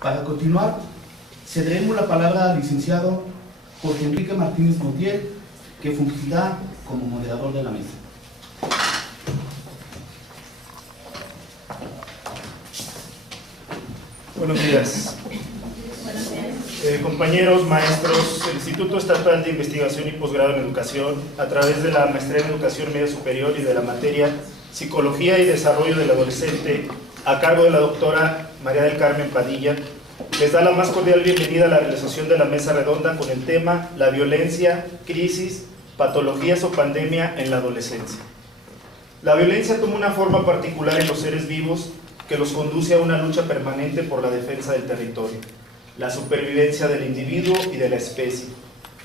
Para continuar, cederemos la palabra al licenciado Jorge Enrique Martínez Montiel, que fungirá como moderador de la mesa. Buenos días. Compañeros, maestros, el Instituto Estatal de Investigación y Posgrado en Educación, a través de la Maestría en Educación Media Superior y de la materia Psicología y Desarrollo del Adolescente, a cargo de la doctora María del Carmen Padilla, les da la más cordial bienvenida a la realización de la mesa redonda con el tema La violencia, crisis, patologías o pandemia en la adolescencia. La violencia toma una forma particular en los seres vivos que los conduce a una lucha permanente por la defensa del territorio, la supervivencia del individuo y de la especie,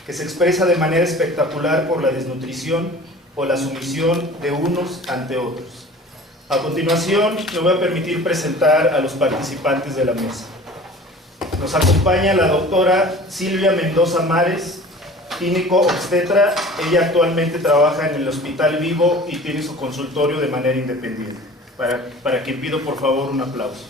que se expresa de manera espectacular por la desnutrición o la sumisión de unos ante otros. A continuación, me voy a permitir presentar a los participantes de la mesa. Nos acompaña la doctora Silvia Mendoza Mares, clínico obstetra. Ella actualmente trabaja en el Hospital Vivo y tiene su consultorio de manera independiente, para quien pido por favor un aplauso.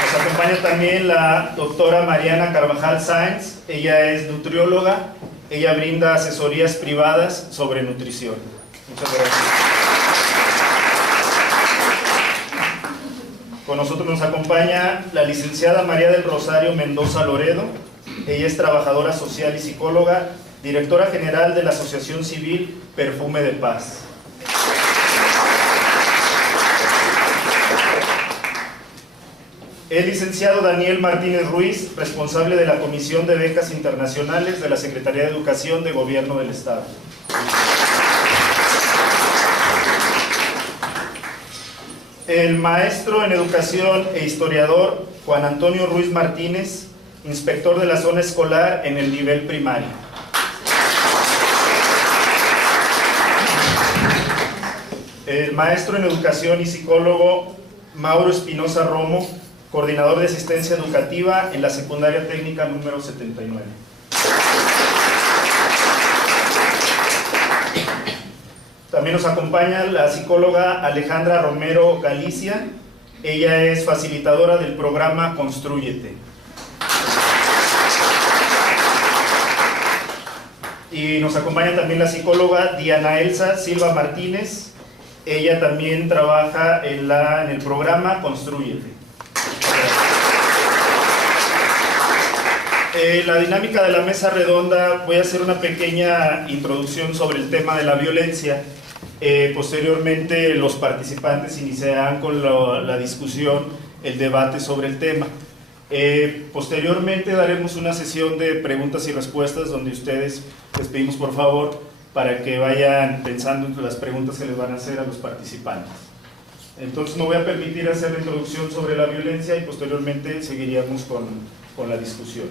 Nos acompaña también la doctora Mariana Carvajal Sáenz. Ella es nutrióloga. Ella brinda asesorías privadas sobre nutrición. Muchas gracias. Con nosotros nos acompaña la licenciada María del Rosario Mendoza Loredo. Ella es trabajadora social y psicóloga, directora general de la Asociación Civil Perfume de Paz. El licenciado Daniel Martínez Ruiz, responsable de la Comisión de Becas Internacionales de la Secretaría de Educación de Gobierno del Estado. El maestro en Educación e historiador Juan Antonio Ruiz Martínez, inspector de la zona escolar en el nivel primario. El maestro en Educación y psicólogo Mauro Espinosa Romo, coordinador de asistencia educativa en la secundaria técnica número 79. También nos acompaña la psicóloga Alejandra Romero Galicia. Ella es facilitadora del programa Constrúyete. Y nos acompaña también la psicóloga Diana Elsa Silva Martínez. Ella también trabaja en el programa Constrúyete. La dinámica de la mesa redonda, voy a hacer una pequeña introducción sobre el tema de la violencia. Posteriormente los participantes iniciarán con la discusión, el debate sobre el tema. Posteriormente daremos una sesión de preguntas y respuestas donde ustedes les pedimos por favor para que vayan pensando en las preguntas que les van a hacer a los participantes. Entonces me voy a permitir hacer la introducción sobre la violencia y posteriormente seguiríamos con la discusión.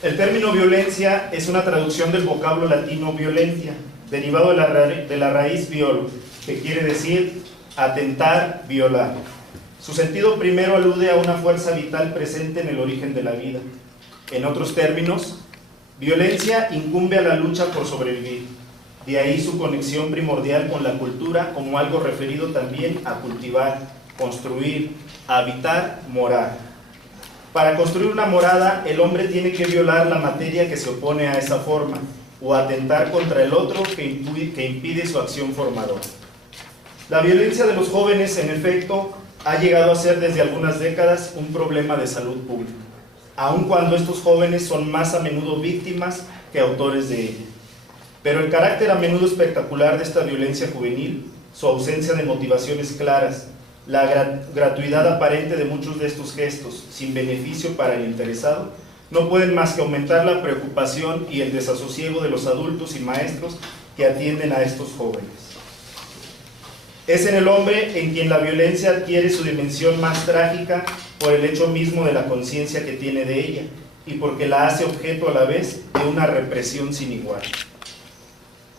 El término violencia es una traducción del vocablo latino violentia, derivado de la raíz violo, que quiere decir atentar, violar. Su sentido primero alude a una fuerza vital presente en el origen de la vida. En otros términos, violencia incumbe a la lucha por sobrevivir. De ahí su conexión primordial con la cultura como algo referido también a cultivar, construir, habitar, morar. Para construir una morada, el hombre tiene que violar la materia que se opone a esa forma, o atentar contra el otro que impide su acción formadora. La violencia de los jóvenes, en efecto, ha llegado a ser desde algunas décadas un problema de salud pública, aun cuando estos jóvenes son más a menudo víctimas que autores de ella. Pero el carácter a menudo espectacular de esta violencia juvenil, su ausencia de motivaciones claras, la gratuidad aparente de muchos de estos gestos, sin beneficio para el interesado, no pueden más que aumentar la preocupación y el desasosiego de los adultos y maestros que atienden a estos jóvenes. Es en el hombre en quien la violencia adquiere su dimensión más trágica por el hecho mismo de la conciencia que tiene de ella y porque la hace objeto a la vez de una represión sin igual,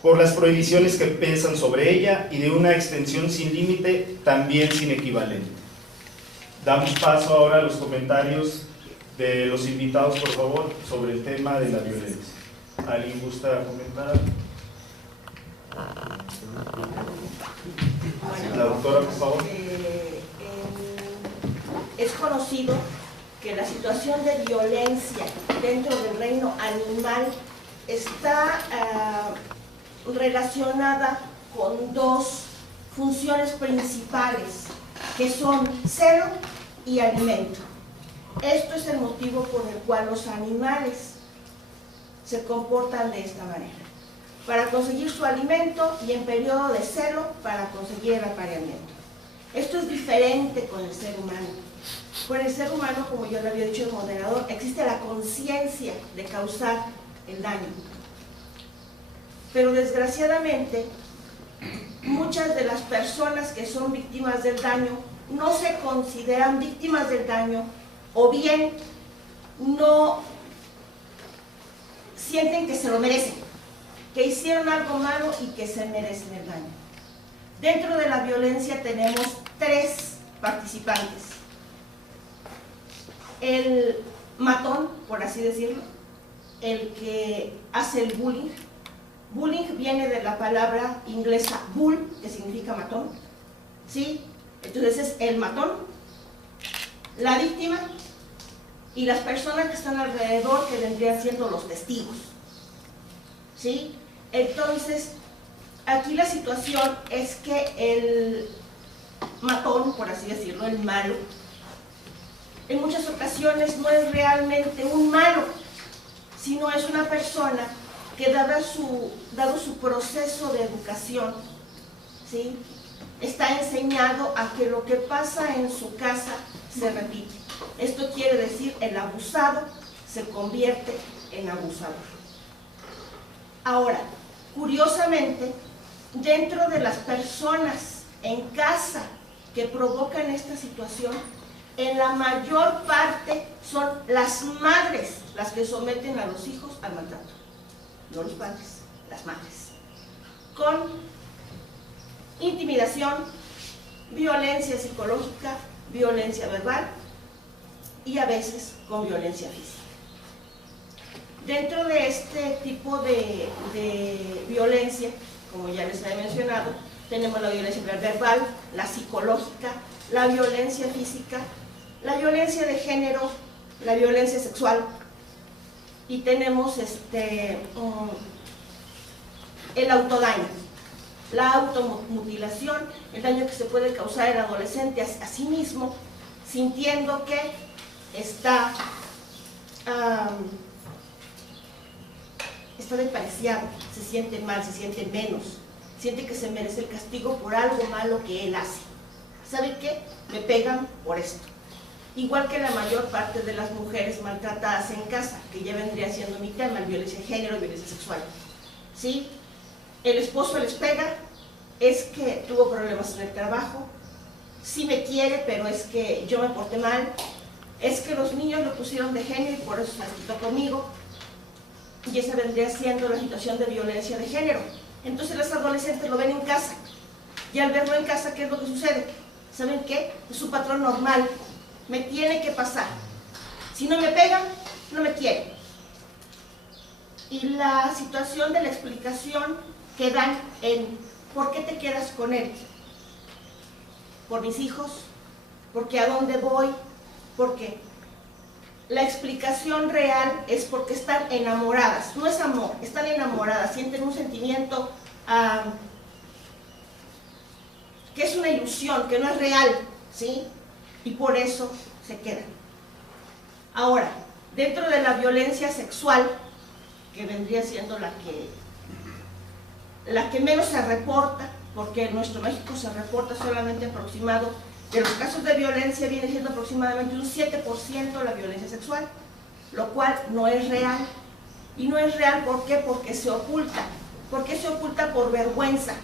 por las prohibiciones que pesan sobre ella y de una extensión sin límite también sin equivalente. Damos paso ahora a los comentarios de los invitados, por favor, sobre el tema de la Autora, por favor. Es conocido que la situación de violencia dentro del reino animal está relacionada con dos funciones principales, que son celo y alimento. Esto es el motivo por el cual los animales se comportan de esta manera, para conseguir su alimento y en periodo de celo para conseguir el apareamiento. Esto es diferente con el ser humano. Con el ser humano, como yo le había dicho el moderador, existe la conciencia de causar el daño. Pero desgraciadamente, muchas de las personas que son víctimas del daño no se consideran víctimas del daño, o bien no sienten que se lo merecen, que hicieron algo malo y que se merecen el daño. Dentro de la violencia tenemos tres participantes. El matón, por así decirlo, el que hace el bullying. Bullying viene de la palabra inglesa bull, que significa matón, ¿sí? Entonces es el matón, la víctima y las personas que están alrededor, que vendrían siendo los testigos, ¿sí? Entonces, aquí la situación es que el matón, por así decirlo, el malo, en muchas ocasiones no es realmente un malo, sino es una persona que dado su proceso de educación, ¿sí?, está enseñado a que lo que pasa en su casa se repite. Esto quiere decir, el abusado se convierte en abusador. Ahora, curiosamente, dentro de las personas en casa que provocan esta situación, en la mayor parte son las madres las que someten a los hijos al maltrato. No los padres, las madres, con intimidación, violencia psicológica, violencia verbal y a veces con violencia física. Dentro de este tipo de violencia, como ya les he mencionado, tenemos la violencia verbal, la psicológica, la violencia física, la violencia de género, la violencia sexual, y tenemos el autodaño, la automutilación, el daño que se puede causar el adolescente a sí mismo, sintiendo que está despreciado, se siente mal, se siente menos, siente que se merece el castigo por algo malo que él hace. ¿Sabe qué? Me pegan por esto. Igual que la mayor parte de las mujeres maltratadas en casa, que ya vendría siendo mi tema, violencia de género y violencia sexual, ¿sí? El esposo les pega, es que tuvo problemas en el trabajo, sí me quiere, pero es que yo me porté mal, es que los niños lo pusieron de género y por eso se quitó conmigo, y esa vendría siendo la situación de violencia de género. Entonces los adolescentes lo ven en casa, y al verlo en casa, ¿qué es lo que sucede? ¿Saben qué? Es su patrón normal, me tiene que pasar. Si no me pegan, no me quiere. Y la situación de la explicación que dan en ¿por qué te quedas con él? ¿Por mis hijos? ¿Porque a dónde voy? ¿Por qué? La explicación real es porque están enamoradas. No es amor, están enamoradas, sienten un sentimiento que es una ilusión, que no es real, ¿sí? Y por eso se quedan. Ahora, dentro de la violencia sexual, que vendría siendo la que menos se reporta, porque en nuestro México se reporta solamente aproximado, de los casos de violencia viene siendo aproximadamente un 7% la violencia sexual, lo cual no es real. Y no es real, ¿por qué? Porque se oculta. ¿Por qué se oculta? Por vergüenza.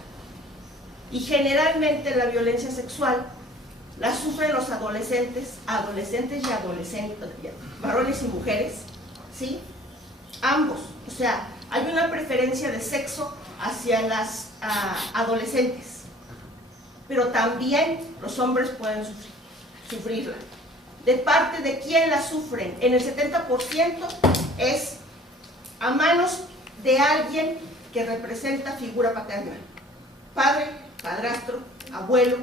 Y generalmente la violencia sexual la sufren los adolescentes y adolescentes, varones y mujeres, ¿sí? Ambos. O sea, hay una preferencia de sexo hacia las adolescentes, pero también los hombres pueden sufrirla. ¿De parte de quién la sufren? En el 70% es a manos de alguien que representa figura paterna, padre, padrastro, abuelo,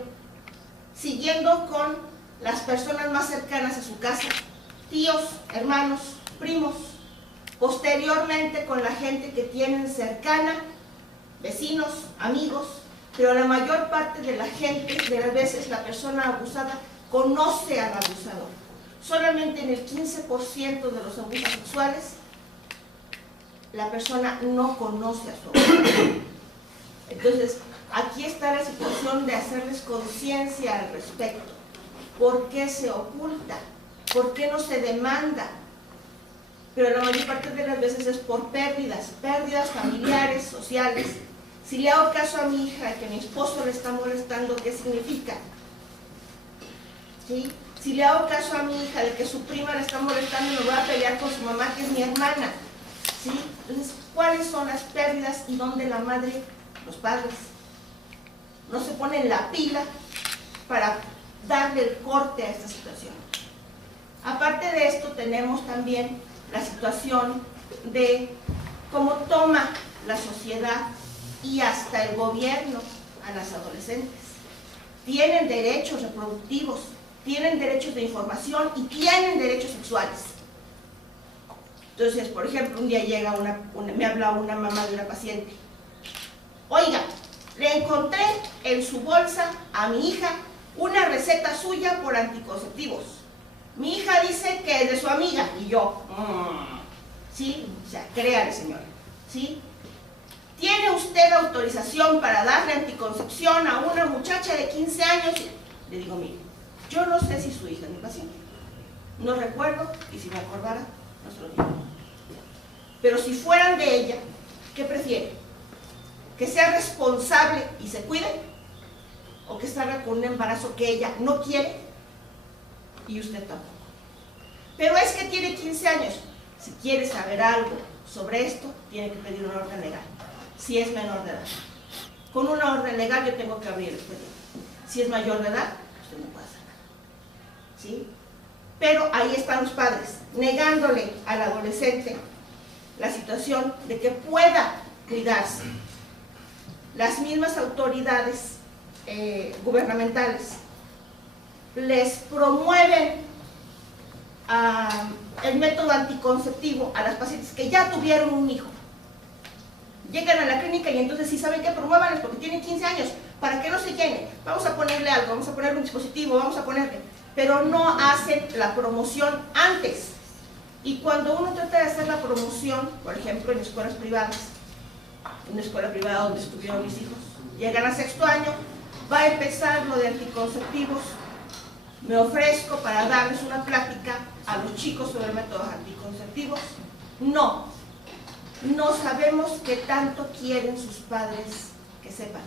siguiendo con las personas más cercanas a su casa, tíos, hermanos, primos, posteriormente con la gente que tienen cercana, vecinos, amigos, pero la mayor parte de la gente, de las veces la persona abusada, conoce al abusador. Solamente en el 15% de los abusos sexuales, la persona no conoce a su abusador. Entonces, aquí está la situación de hacerles conciencia al respecto. ¿Por qué se oculta? ¿Por qué no se demanda? Pero la mayor parte de las veces es por pérdidas familiares, sociales. Si le hago caso a mi hija que mi esposo le está molestando, ¿qué significa? ¿Sí? Si le hago caso a mi hija de que su prima le está molestando, me voy a pelear con su mamá, que es mi hermana. ¿Sí? Entonces, ¿cuáles son las pérdidas y dónde la madre, los padres, no se ponen la pila para darle el corte a esta situación? Aparte de esto, tenemos también la situación de cómo toma la sociedad y hasta el gobierno a las adolescentes. Tienen derechos reproductivos, tienen derechos de información y tienen derechos sexuales. Entonces, por ejemplo, un día llega me habla una mamá de una paciente. Oiga, le encontré en su bolsa a mi hija una receta suya por anticonceptivos. Mi hija dice que es de su amiga. Y yo, ¿sí? O sea, créale, señora, ¿sí? ¿Tiene usted autorización para darle anticoncepción a una muchacha de 15 años? Le digo, mire, yo no sé si su hija es mi paciente. No recuerdo, y si me acordara, no se lo digo. Pero si fueran de ella, ¿qué prefiere? ¿Que sea responsable y se cuide? ¿O que salga con un embarazo que ella no quiere? Y usted tampoco. Pero es que tiene 15 años. Si quiere saber algo sobre esto, tiene que pedir una orden legal. Si es menor de edad. Con una orden legal yo tengo que abrir el expediente. Si es mayor de edad, usted no puede hacer nada. ¿Sí? Pero ahí están los padres, negándole al adolescente la situación de que pueda cuidarse. Las mismas autoridades gubernamentales les promueven el método anticonceptivo a las pacientes que ya tuvieron un hijo. Llegan a la clínica y entonces sí saben que promuevanles porque tienen 15 años, para que no se llene. Vamos a ponerle algo, vamos a ponerle un dispositivo, vamos a ponerle, pero no hacen la promoción antes. Y cuando uno trata de hacer la promoción, por ejemplo en escuelas privadas, una escuela privada donde estuvieron mis hijos, llegan a 6º año, va a empezar lo de anticonceptivos, me ofrezco para darles una plática a los chicos sobre métodos anticonceptivos. No sabemos qué tanto quieren sus padres que sepan.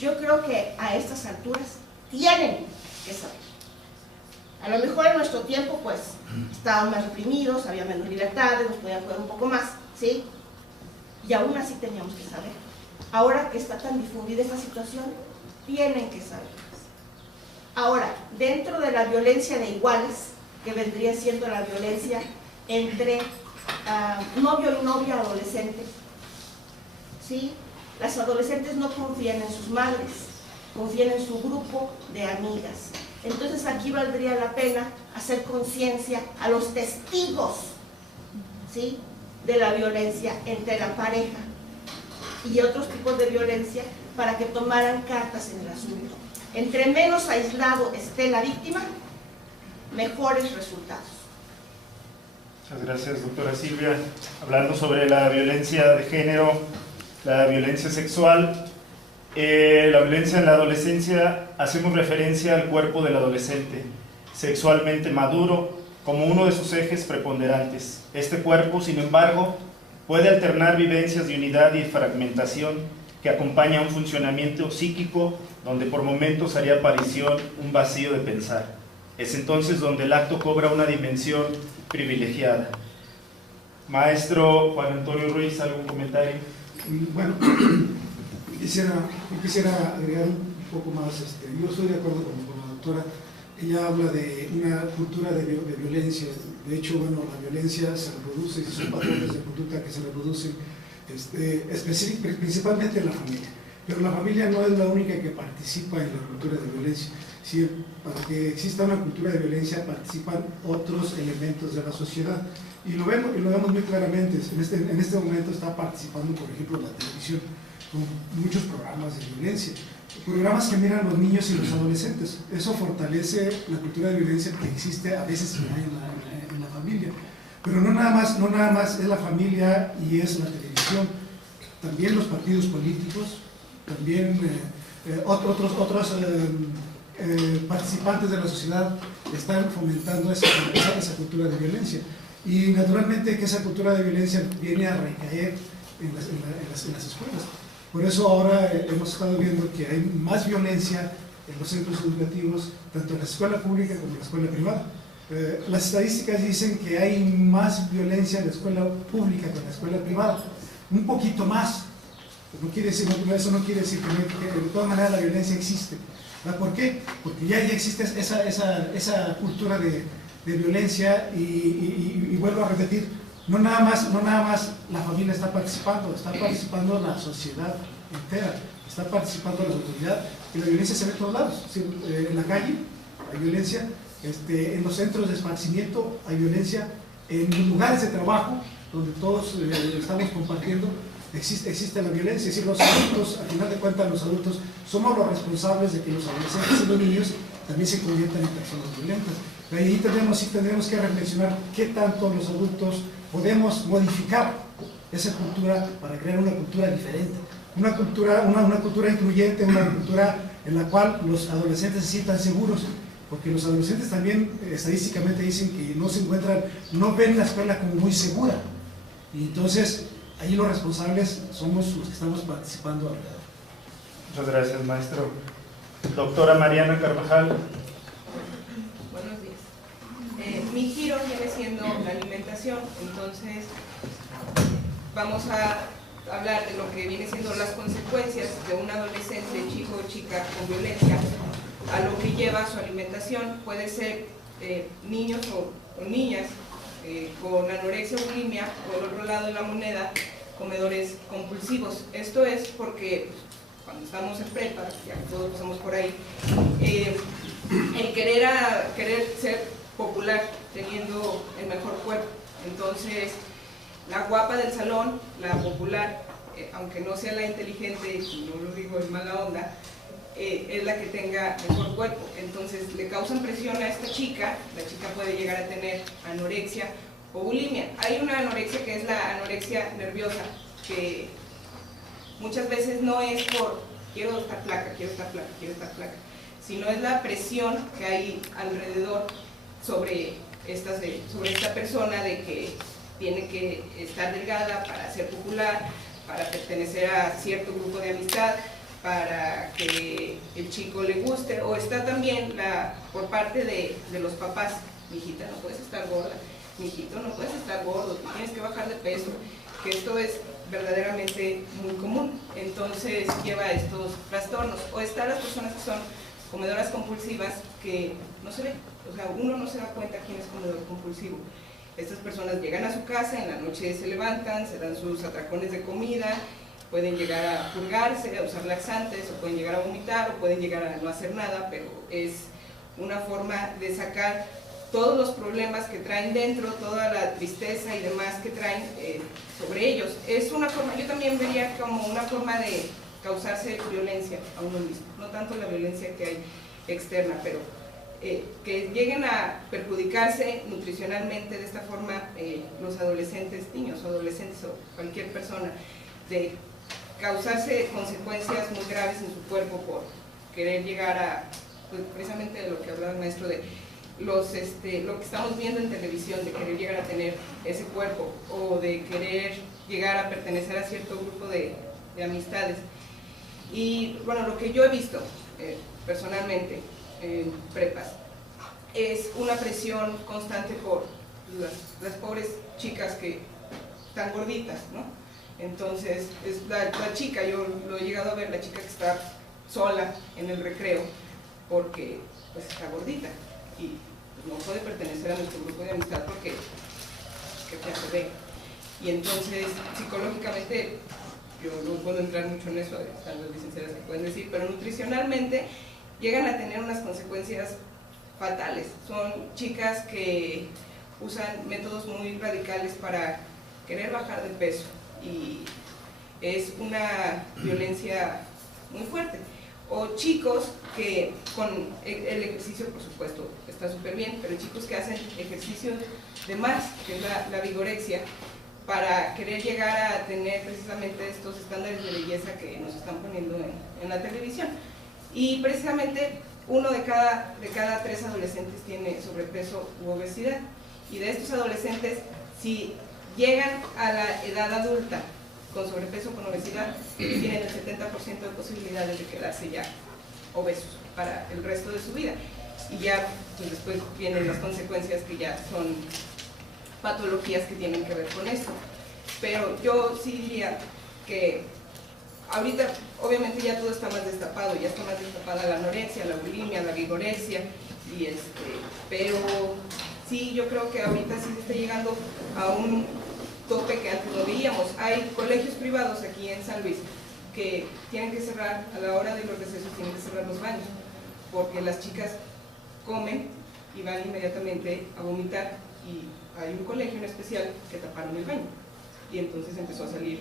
Yo creo que a estas alturas tienen que saber. A lo mejor en nuestro tiempo pues estaban más reprimidos, había menos libertades, nos podían jugar un poco más, ¿sí? Y aún así teníamos que saber. Ahora que está tan difundida esta situación, tienen que saber. Ahora, dentro de la violencia de iguales, que vendría siendo la violencia entre novio y novia adolescente, ¿sí? Las adolescentes no confían en sus madres, confían en su grupo de amigas. Entonces aquí valdría la pena hacer conciencia a los testigos, ¿sí?, de la violencia entre la pareja y otros tipos de violencia para que tomaran cartas en el asunto. Entre menos aislado esté la víctima, mejores resultados. Muchas gracias, doctora Silvia. Hablando sobre la violencia de género, la violencia sexual, la violencia en la adolescencia, hacemos referencia al cuerpo del adolescente, sexualmente maduro, como uno de sus ejes preponderantes. Este cuerpo, sin embargo, puede alternar vivencias de unidad y fragmentación que acompaña a un funcionamiento psíquico donde por momentos haría aparición un vacío de pensar. Es entonces donde el acto cobra una dimensión privilegiada. Maestro Juan Antonio Ruiz, ¿algún comentario? Bueno, quisiera agregar un poco más. Yo estoy de acuerdo con la doctora. Ella habla de una cultura de violencia. De hecho, bueno, la violencia se reproduce y son patrones de conducta que se reproducen principalmente en la familia. pero la familia no es la única que participa en la cultura de violencia. Sí, para que exista una cultura de violencia participan otros elementos de la sociedad. Y lo vemos muy claramente. En este momento está participando, por ejemplo, la televisión, con muchos programas de violencia. Programas que miran los niños y los adolescentes. Eso fortalece la cultura de violencia que existe a veces en la familia. Pero no nada más es la familia y es la televisión. También los partidos políticos, también otros participantes de la sociedad están fomentando esa cultura de violencia. Y naturalmente que esa cultura de violencia viene a recaer en las escuelas. Por eso ahora hemos estado viendo que hay más violencia en los centros educativos, tanto en la escuela pública como en la escuela privada. Las estadísticas dicen que hay más violencia en la escuela pública que en la escuela privada, un poquito más. No quiere decir, eso no quiere decir que de todas maneras la violencia existe. ¿Por qué? Porque ya existe esa cultura de violencia y vuelvo a repetir, no nada más la familia está participando la sociedad entera, está participando la autoridad, y la violencia se ve en todos lados. En la calle hay violencia, en los centros de esparcimiento hay violencia, en los lugares de trabajo donde todos estamos compartiendo existe la violencia. Es decir, los adultos, al final de cuentas los adultos somos los responsables de que los adolescentes y los niños también se conviertan en personas violentas. Ahí tendremos que reflexionar qué tanto los adultos podemos modificar esa cultura para crear una cultura diferente, una cultura incluyente, una cultura en la cual los adolescentes se sientan seguros, porque los adolescentes también estadísticamente dicen que no ven la escuela como muy segura, y entonces ahí los responsables somos los que estamos participando alrededor. Muchas gracias, maestro. Doctora Mariana Carvajal. Buenos días. Mi giro viene siendo la alimentación, entonces vamos a hablar de lo que viene siendo las consecuencias de un adolescente, chico o chica con violencia, a lo que lleva su alimentación. Puede ser niños o niñas con anorexia o bulimia, o del otro lado de la moneda, comedores compulsivos. Esto es porque cuando estamos en prepa, ya todos pasamos por ahí, el querer ser popular teniendo el mejor cuerpo. Entonces, la guapa del salón, la popular, aunque no sea la inteligente, y no lo digo en mala onda, es la que tenga mejor cuerpo. Entonces le causan presión a esta chica, la chica puede llegar a tener anorexia o bulimia. Hay una anorexia que es la anorexia nerviosa, que muchas veces no es por quiero estar flaca, sino es la presión que hay alrededor sobre esta persona, de que tiene que estar delgada para ser popular, para pertenecer a cierto grupo de amistad, para que el chico le guste. O está también por parte de los papás: mijita, no puedes estar gorda, mijito, no puedes estar gordo, tienes que bajar de peso, que esto es verdaderamente muy común. Entonces lleva a estos trastornos. O están las personas que son comedoras compulsivas, que no se ve, o sea, uno no se da cuenta quién es comedor compulsivo. Estas personas llegan a su casa, en la noche se levantan, se dan sus atracones de comida, pueden llegar a purgarse, a usar laxantes, o pueden llegar a vomitar, o pueden llegar a no hacer nada, pero es una forma de sacar todos los problemas que traen dentro, toda la tristeza y demás que traen sobre ellos. Es una forma, yo también vería como una forma de causarse violencia a uno mismo, no tanto la violencia que hay externa, pero que lleguen a perjudicarse nutricionalmente de esta forma los adolescentes, niños o adolescentes o cualquier persona, de causarse consecuencias muy graves en su cuerpo por querer llegar a, pues, precisamente de lo que hablaba el maestro, de lo que estamos viendo en televisión, de querer llegar a tener ese cuerpo, o de querer llegar a pertenecer a cierto grupo de amistades. Y bueno, lo que yo he visto personalmente en prepas es una presión constante por las pobres chicas que están gorditas, ¿no? Entonces, es la chica, yo lo he llegado a ver, la chica que está sola en el recreo porque pues está gordita y no puede pertenecer a nuestro grupo de amistad porque ¿qué se ve? Y entonces psicológicamente yo no puedo entrar mucho en eso, están las licenciadas que pueden decir, pero nutricionalmente llegan a tener unas consecuencias fatales. Son chicas que usan métodos muy radicales para querer bajar de peso y es una violencia muy fuerte. O chicos que con el ejercicio, por supuesto, está súper bien, pero chicos que hacen ejercicio de más, que es la vigorexia, para querer llegar a tener precisamente estos estándares de belleza que nos están poniendo en la televisión. Y precisamente uno de cada 3 adolescentes tiene sobrepeso u obesidad. Y de estos adolescentes, si llegan a la edad adulta con sobrepeso o con obesidad, tienen el 70% de posibilidades de quedarse ya obesos para el resto de su vida. Y ya pues después vienen las consecuencias que ya son patologías que tienen que ver con esto. Pero yo sí diría que ahorita obviamente ya todo está más destapado, ya está más destapada la anorexia, la bulimia, la vigorexia, y pero sí, yo creo que ahorita sí se está llegando a un tope que antes no veíamos. Hay colegios privados aquí en San Luis que tienen que cerrar, a la hora de los recesos tienen que cerrar los baños, porque las chicas comen y van inmediatamente a vomitar, y hay un colegio en especial que taparon el baño, y entonces empezó a salir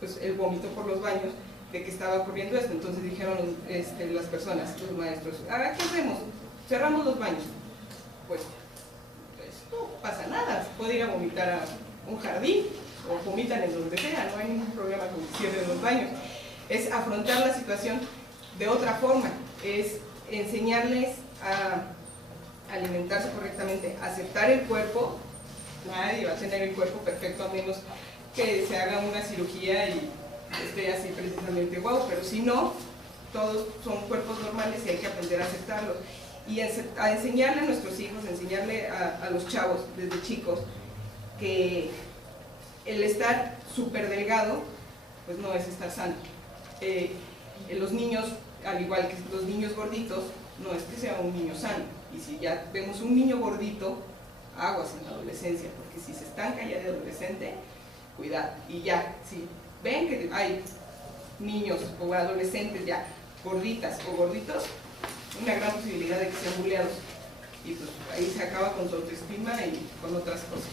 pues, el vómito por los baños de que estaba ocurriendo esto. Entonces dijeron las personas, los maestros, ¿ahora qué hacemos? Cerramos los baños. Pues no pasa nada, se puede ir a vomitar a un jardín o vomitan en donde sea, no hay ningún problema con que cierren los baños. Es afrontar la situación de otra forma, es enseñarles a alimentarse correctamente, aceptar el cuerpo. Nadie va a tener el cuerpo perfecto a menos que se haga una cirugía y esté así precisamente guau, pero si no, todos son cuerpos normales y hay que aprender a aceptarlos. Y a enseñarle a nuestros hijos, enseñarle a los chavos desde chicos que el estar súper delgado pues no es estar sano. Los niños, al igual que los niños gorditos, no es que sea un niño sano. Y si ya vemos un niño gordito, aguas en la adolescencia, porque si se estanca ya de adolescente, cuidado. Y ya, si ven que hay niños o adolescentes ya gorditas o gorditos, una gran posibilidad de que sean buleados, y pues ahí se acaba con su autoestima y con otras cosas.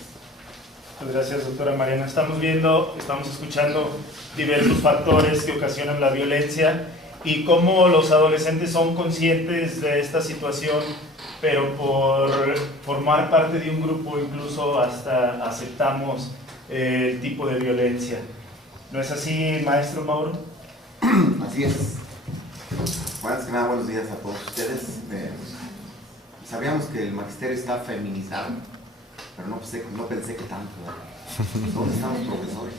Pues gracias, doctora Mariana. Estamos escuchando diversos factores que ocasionan la violencia y cómo los adolescentes son conscientes de esta situación, pero por formar parte de un grupo incluso hasta aceptamos el tipo de violencia. ¿No es así, maestro Mauro? Así es. Bueno, antes que nada, buenos días a todos ustedes. Sabíamos que el magisterio está feminizado, pero no pensé que tanto. ¿Dónde están los profesores?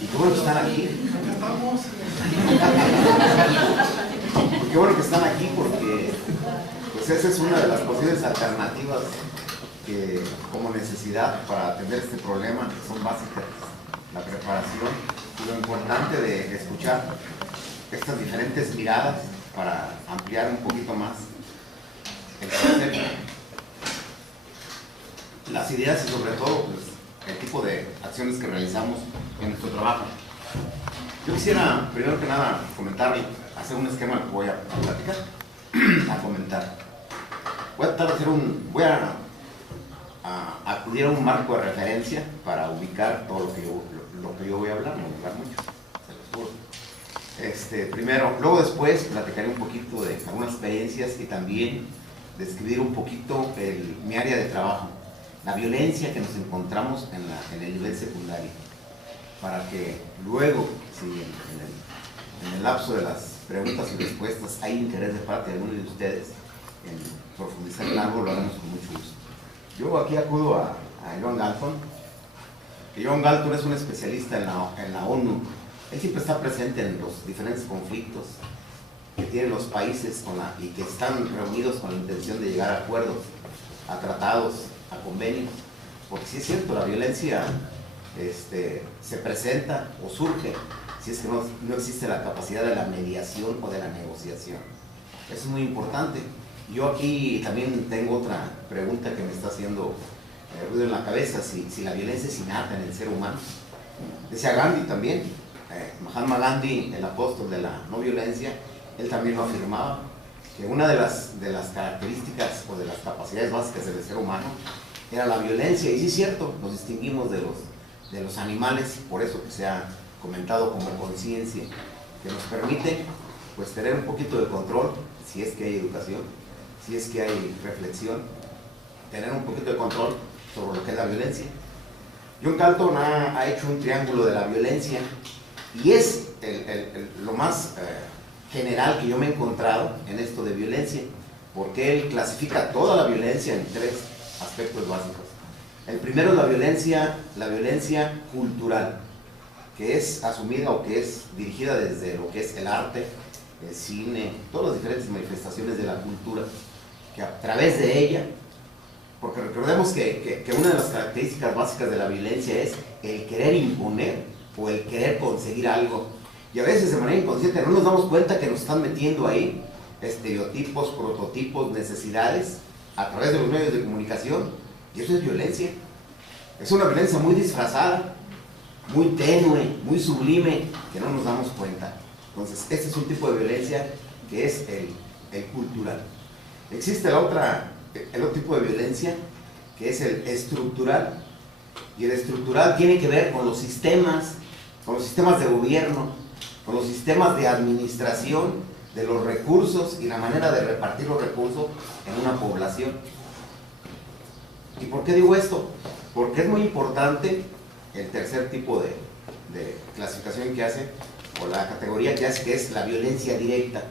Y qué bueno que están aquí. Qué bueno que están aquí porque pues esa es una de las posibles alternativas que, como necesidad para atender este problema, que son básicas: la preparación y lo importante de escuchar estas diferentes miradas para ampliar un poquito más el concepto, las ideas y sobre todo pues, el tipo de acciones que realizamos en nuestro trabajo. Yo quisiera primero que nada comentar y hacer un esquema que voy a platicar, a comentar. Voy a tratar de voy a acudir a un marco de referencia para ubicar todo lo que yo voy a hablar, no voy a hablar mucho, se los juro. Primero, luego después platicaré un poquito de algunas experiencias y también describir un poquito mi área de trabajo, la violencia que nos encontramos en el nivel secundario, para que luego, si en el lapso de las preguntas y respuestas hay interés de parte de alguno de ustedes en profundizar en algo, lo haremos con mucho gusto. Yo aquí acudo a Joan Galton, que Joan Galton es un especialista en la ONU. Él siempre está presente en los diferentes conflictos que tienen los países y que están reunidos con la intención de llegar a acuerdos, a tratados, a convenios, porque sí es cierto, la violencia se presenta o surge si es que no existe la capacidad de la mediación o de la negociación. Eso es muy importante. Yo aquí también tengo otra pregunta que me está haciendo ruido en la cabeza: si la violencia es innata en el ser humano. Decía Gandhi también, Mahatma Gandhi, el apóstol de la no violencia, él también lo afirmaba, que una de las características o de las capacidades básicas del ser humano era la violencia. Y sí es cierto, nos distinguimos de los animales, por eso que se ha comentado como conciencia, que nos permite pues tener un poquito de control, si es que hay educación, si es que hay reflexión, tener un poquito de control sobre lo que es la violencia. John Calton ha hecho un triángulo de la violencia y es lo más general que yo me he encontrado en esto de violencia, porque él clasifica toda la violencia en 3 aspectos básicos. El primero es la violencia cultural, que es asumida o que es dirigida desde lo que es el arte, el cine, todas las diferentes manifestaciones de la cultura, que a través de ella, porque recordemos que una de las características básicas de la violencia es el querer imponer o el querer conseguir algo, y a veces de manera inconsciente no nos damos cuenta que nos están metiendo ahí estereotipos, prototipos, necesidades a través de los medios de comunicación, y eso es violencia. Es una violencia muy disfrazada, muy tenue, muy sublime, que no nos damos cuenta. Entonces, este es un tipo de violencia que es el cultural. Existe el otro tipo de violencia, que es el estructural, y el estructural tiene que ver con los sistemas de gobierno, con los sistemas de administración de los recursos y la manera de repartir los recursos en una población. ¿Y por qué digo esto? Porque es muy importante el tercer tipo de clasificación que hace, o la categoría que hace, que es la violencia directa.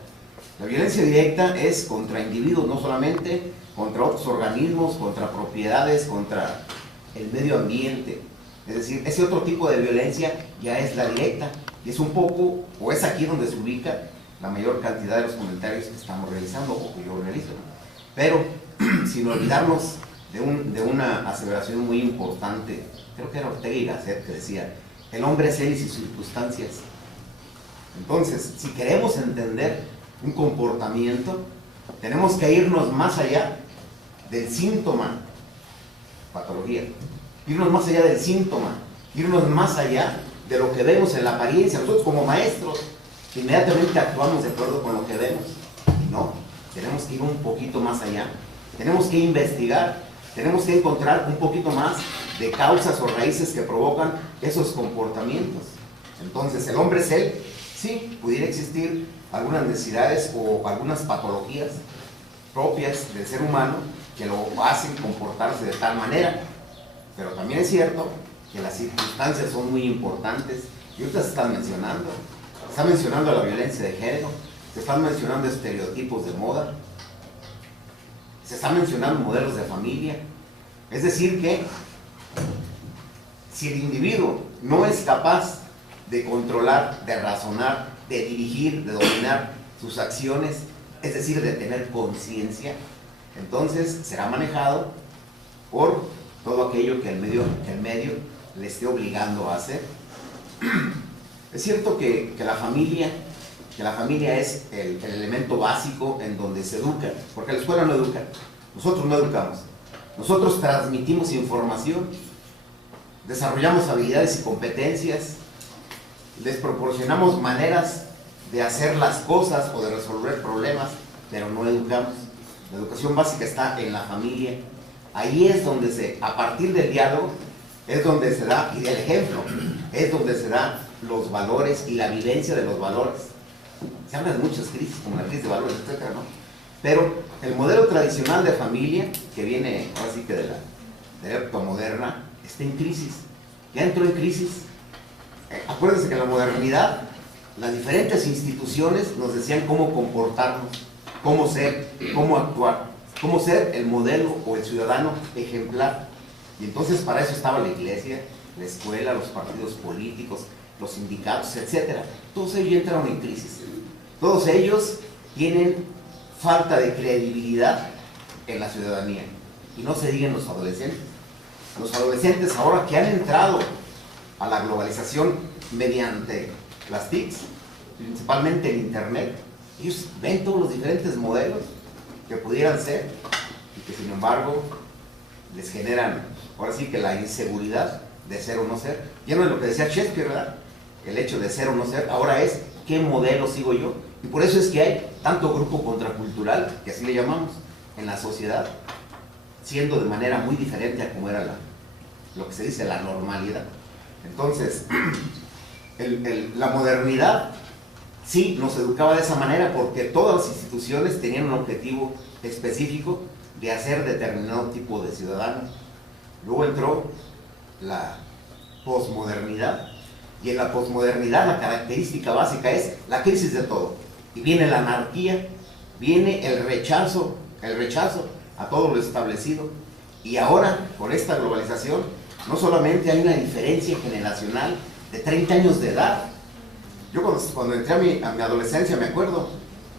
La violencia directa es contra individuos, no solamente contra otros organismos, contra propiedades, contra el medio ambiente. Es decir, ese otro tipo de violencia ya es la directa, y es un poco, o es aquí donde se ubica la mayor cantidad de los comentarios que estamos realizando, o que yo realizo. Pero, sin olvidarnos de una aseveración muy importante, creo que era Ortega y Gasset, que decía: el hombre es él y sus circunstancias. Entonces, si queremos entender un comportamiento, tenemos que irnos más allá del síntoma, patología, irnos más allá del síntoma, irnos más allá de lo que vemos en la apariencia. Nosotros como maestros inmediatamente actuamos de acuerdo con lo que vemos, y no, tenemos que ir un poquito más allá, tenemos que investigar, tenemos que encontrar un poquito más de causas o raíces que provocan esos comportamientos. Entonces, el hombre es él. Sí, pudiera existir algunas necesidades o algunas patologías propias del ser humano que lo hacen comportarse de tal manera, pero también es cierto que las circunstancias son muy importantes, y ahorita se están mencionando. Se está mencionando la violencia de género, se están mencionando estereotipos de moda, se están mencionando modelos de familia. Es decir que si el individuo no es capaz de controlar, de razonar, de dirigir, de dominar sus acciones, es decir, de tener conciencia, entonces será manejado por todo aquello que el medio le esté obligando a hacer. Es cierto que la familia es el elemento básico en donde se educa, porque la escuela no educa, nosotros no educamos, nosotros transmitimos información, desarrollamos habilidades y competencias, les proporcionamos maneras de hacer las cosas o de resolver problemas, pero no educamos. La educación básica está en la familia. Ahí es donde a partir del diálogo, es donde se da, y del ejemplo, es donde se dan los valores y la vivencia de los valores. Se habla de muchas crisis, como la crisis de valores, etcétera, ¿no? Pero el modelo tradicional de familia, que viene ahora sí que de la época moderna, está en crisis. Ya entró en crisis. Acuérdense que en la modernidad las diferentes instituciones nos decían cómo comportarnos, cómo ser, cómo actuar, cómo ser el modelo o el ciudadano ejemplar. Y entonces para eso estaba la iglesia, la escuela, los partidos políticos, los sindicatos, etc. Todos ellos entraron en crisis. Todos ellos tienen falta de credibilidad en la ciudadanía. Y no se digan los adolescentes. Los adolescentes ahora que han entrado a la globalización mediante las TICs, principalmente el internet, ellos ven todos los diferentes modelos que pudieran ser, y que sin embargo les generan ahora sí que la inseguridad de ser o no ser. Ya no es lo que decía Shakespeare, ¿verdad? El hecho de ser o no ser, ahora es qué modelo sigo yo. Y por eso es que hay tanto grupo contracultural, que así le llamamos, en la sociedad, siendo de manera muy diferente a como era lo que se dice la normalidad. Entonces, la modernidad sí nos educaba de esa manera porque todas las instituciones tenían un objetivo específico de hacer determinado tipo de ciudadanos. Luego entró la posmodernidad, y en la posmodernidad la característica básica es la crisis de todo. Y viene la anarquía, viene el rechazo a todo lo establecido. Y ahora, con esta globalización, no solamente hay una diferencia generacional de 30 años de edad. Yo cuando entré a mi adolescencia, me acuerdo,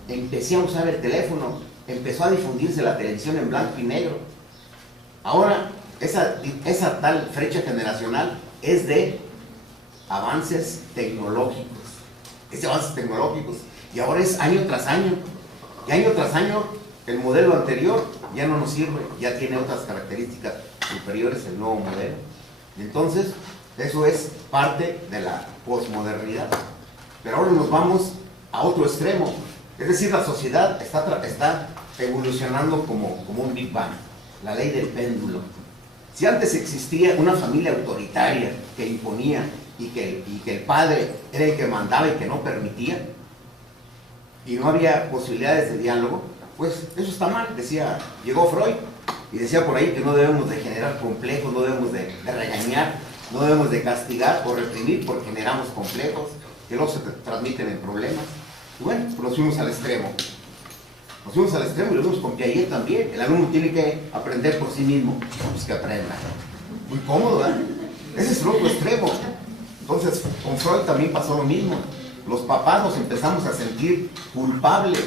empecé a usar el teléfono, empezó a difundirse la televisión en blanco y negro. Ahora, esa tal brecha generacional es de avances tecnológicos. Y ahora es año tras año. Y año tras año, el modelo anterior ya no nos sirve, ya tiene otras características superiores el nuevo modelo. Y entonces, eso es parte de la posmodernidad. Pero ahora nos vamos a otro extremo. Es decir, la sociedad está evolucionando como un Big Bang, la ley del péndulo. Si antes existía una familia autoritaria que imponía y que el padre era el que mandaba y que no permitía, y no había posibilidades de diálogo, pues eso está mal. Llegó Freud y decía por ahí que no debemos de generar complejos, no debemos de regañar, no debemos de castigar o reprimir porque generamos complejos que luego se transmiten en problemas. Y bueno, pues nos fuimos al extremo. Y lo vimos con Piaget también. El alumno tiene que aprender por sí mismo. Pues que aprenda. Muy cómodo, ¿verdad? Ese es el otro extremo. Entonces, con Freud también pasó lo mismo. Los papás nos empezamos a sentir culpables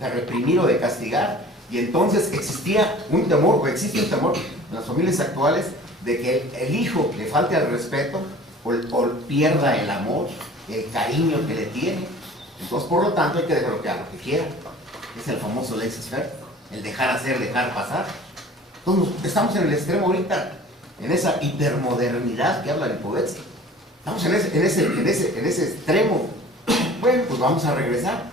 de reprimir o de castigar. Y entonces existía un temor, o existe un temor en las familias actuales, de que el hijo le falte al respeto o pierda el amor, el cariño que le tiene. Entonces, por lo tanto, hay que dejarlo que haga lo que quiera. Es el famoso laissez-faire, el dejar hacer, dejar pasar. Entonces, estamos en el extremo ahorita, en esa hipermodernidad que habla Lipovetsky. Estamos en ese extremo. Bueno, pues vamos a regresar.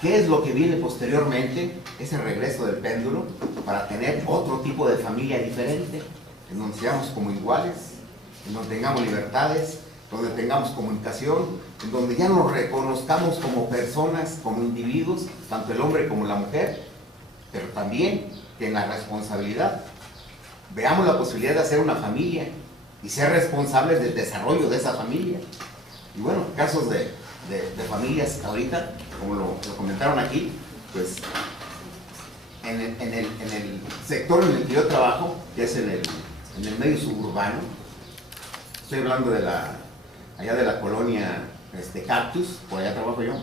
¿Qué es lo que viene posteriormente? Ese regreso del péndulo para tener otro tipo de familia diferente, en donde seamos como iguales, en donde tengamos libertades, donde tengamos comunicación, en donde ya nos reconozcamos como personas, como individuos, tanto el hombre como la mujer, pero también que en la responsabilidad veamos la posibilidad de hacer una familia y ser responsables del desarrollo de esa familia. Y bueno, casos de familias ahorita, como lo comentaron aquí, pues en el sector en el que yo trabajo, que es en el medio suburbano, estoy hablando allá de la colonia Cactus, por allá trabajo yo.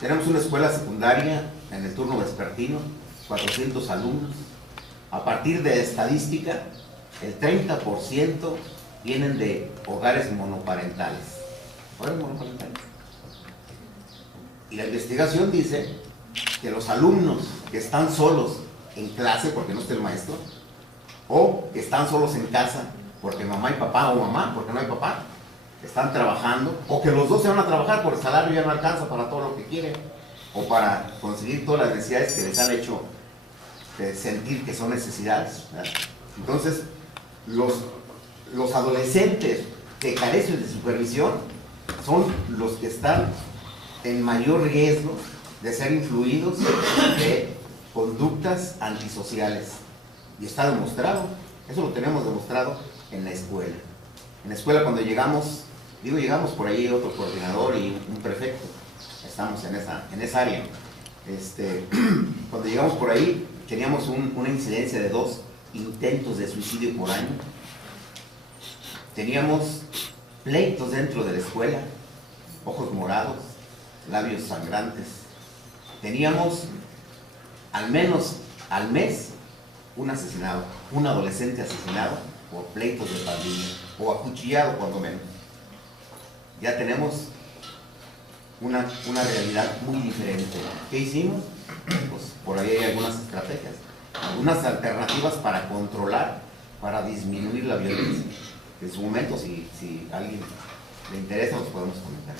Tenemos una escuela secundaria en el turno vespertino, 400 alumnos. A partir de estadística, el 30% vienen de hogares monoparentales. Y la investigación dice que los alumnos que están solos en clase porque no está el maestro, o que están solos en casa porque mamá y papá, o mamá porque no hay papá, están trabajando, o que los dos se van a trabajar porque el salario ya no alcanza para todo lo que quieren, o para conseguir todas las necesidades que les han hecho sentir que son necesidades, ¿verdad? Entonces, los adolescentes que carecen de supervisión son los que están en mayor riesgo de ser influidos de conductas antisociales. Y está demostrado, eso lo tenemos demostrado en la escuela. En la escuela cuando llegamos por ahí otro coordinador y un prefecto, estamos en esa área. Cuando llegamos por ahí teníamos una incidencia de 2 intentos de suicidio por año. Teníamos pleitos dentro de la escuela, ojos morados, labios sangrantes. Teníamos al menos al mes un asesinado, un adolescente asesinado por pleitos de pandilla o acuchillado cuando menos. Ya tenemos una realidad muy diferente. ¿Qué hicimos? Pues por ahí hay algunas estrategias, algunas alternativas para controlar, para disminuir la violencia. en su momento, si a alguien le interesa, nos podemos comentar.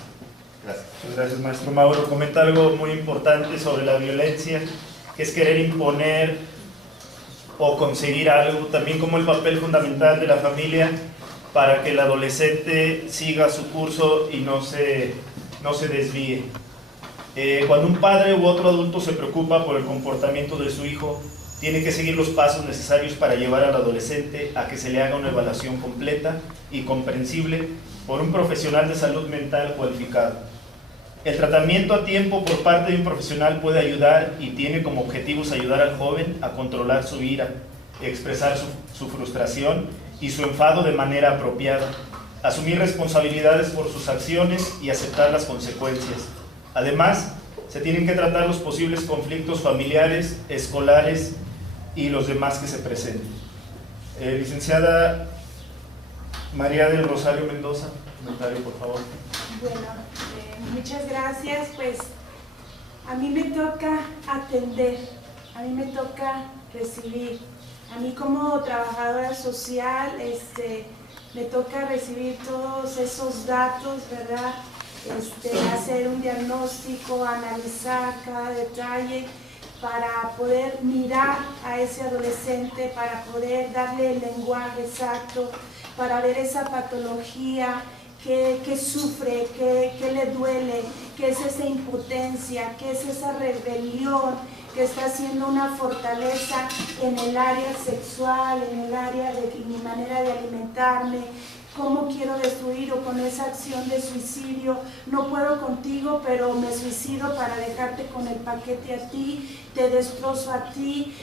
Gracias. Muchas gracias, maestro Mauro. Comenta algo muy importante sobre la violencia, que es querer imponer o conseguir algo, también como el papel fundamental de la familia para que el adolescente siga su curso y no se desvíe. Cuando un padre u otro adulto se preocupa por el comportamiento de su hijo, tiene que seguir los pasos necesarios para llevar al adolescente a que se le haga una evaluación completa y comprensible por un profesional de salud mental cualificado. El tratamiento a tiempo por parte de un profesional puede ayudar y tiene como objetivos ayudar al joven a controlar su ira, expresar su frustración y su enfado de manera apropiada, asumir responsabilidades por sus acciones y aceptar las consecuencias. Además, se tienen que tratar los posibles conflictos familiares, escolares y los demás que se presenten. Licenciada María del Rosario Mendoza, comentario, por favor. Bueno, muchas gracias. Pues a mí me toca atender, a mí me toca recibir. A mí como trabajadora social me toca recibir todos esos datos, ¿verdad? Hacer un diagnóstico, analizar cada detalle para poder mirar a ese adolescente, para poder darle el lenguaje exacto, para ver esa patología, qué sufre, qué le duele, qué es esa impotencia, qué es esa rebelión que está haciendo una fortaleza en el área sexual, en el área de mi manera de alimentarme, cómo quiero destruir o con esa acción de suicidio, no puedo contigo pero me suicido para dejarte con el paquete a ti, te destrozo a ti,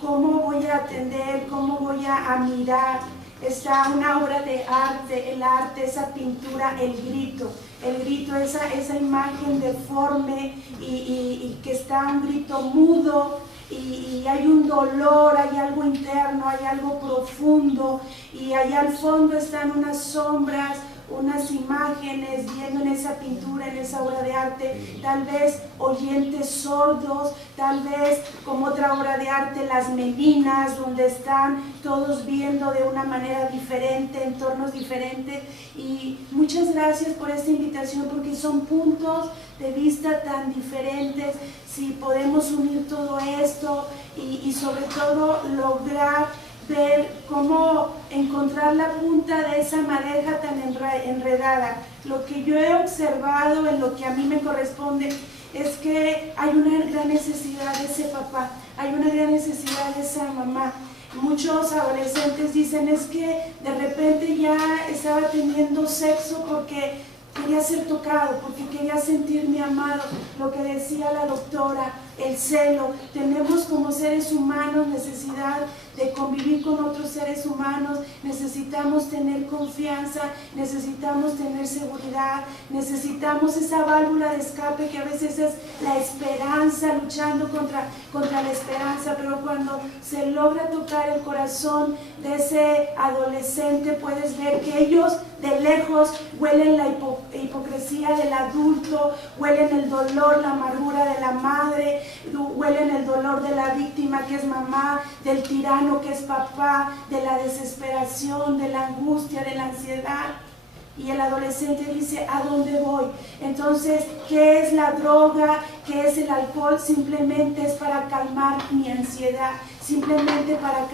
cómo voy a atender, cómo voy a mirar. Está una obra de arte, el arte, esa pintura, el grito, esa imagen deforme y que está un grito mudo y hay un dolor, hay algo interno, hay algo profundo y allá al fondo están unas sombras, unas imágenes viendo en esa pintura, en esa obra de arte, tal vez oyentes sordos, tal vez como otra obra de arte, Las Meninas, donde están todos viendo de una manera diferente, entornos diferentes. Y muchas gracias por esta invitación porque son puntos de vista tan diferentes. Si podemos unir todo esto y sobre todo lograr ver cómo encontrar la punta de esa madeja tan enredada. Lo que yo he observado en lo que a mí me corresponde es que hay una gran necesidad de ese papá, hay una gran necesidad de esa mamá. Muchos adolescentes dicen es que de repente ya estaba teniendo sexo porque quería ser tocado, porque quería sentirme amado, lo que decía la doctora, el celo. Tenemos como seres humanos necesidad de convivir con otros seres humanos, necesitamos tener confianza, necesitamos tener seguridad, necesitamos esa válvula de escape que a veces es la esperanza, luchando contra la esperanza, pero cuando se logra tocar el corazón de ese adolescente, puedes ver que ellos de lejos huelen la hipocresía del adulto, huelen el dolor, la amargura de la madre, huelen el dolor de la víctima que es mamá, del tirano que es papá, de la desesperación, de la angustia, de la ansiedad. Y el adolescente dice, ¿a dónde voy? Entonces, ¿qué es la droga? ¿Qué es el alcohol? Simplemente es para calmar mi ansiedad, simplemente para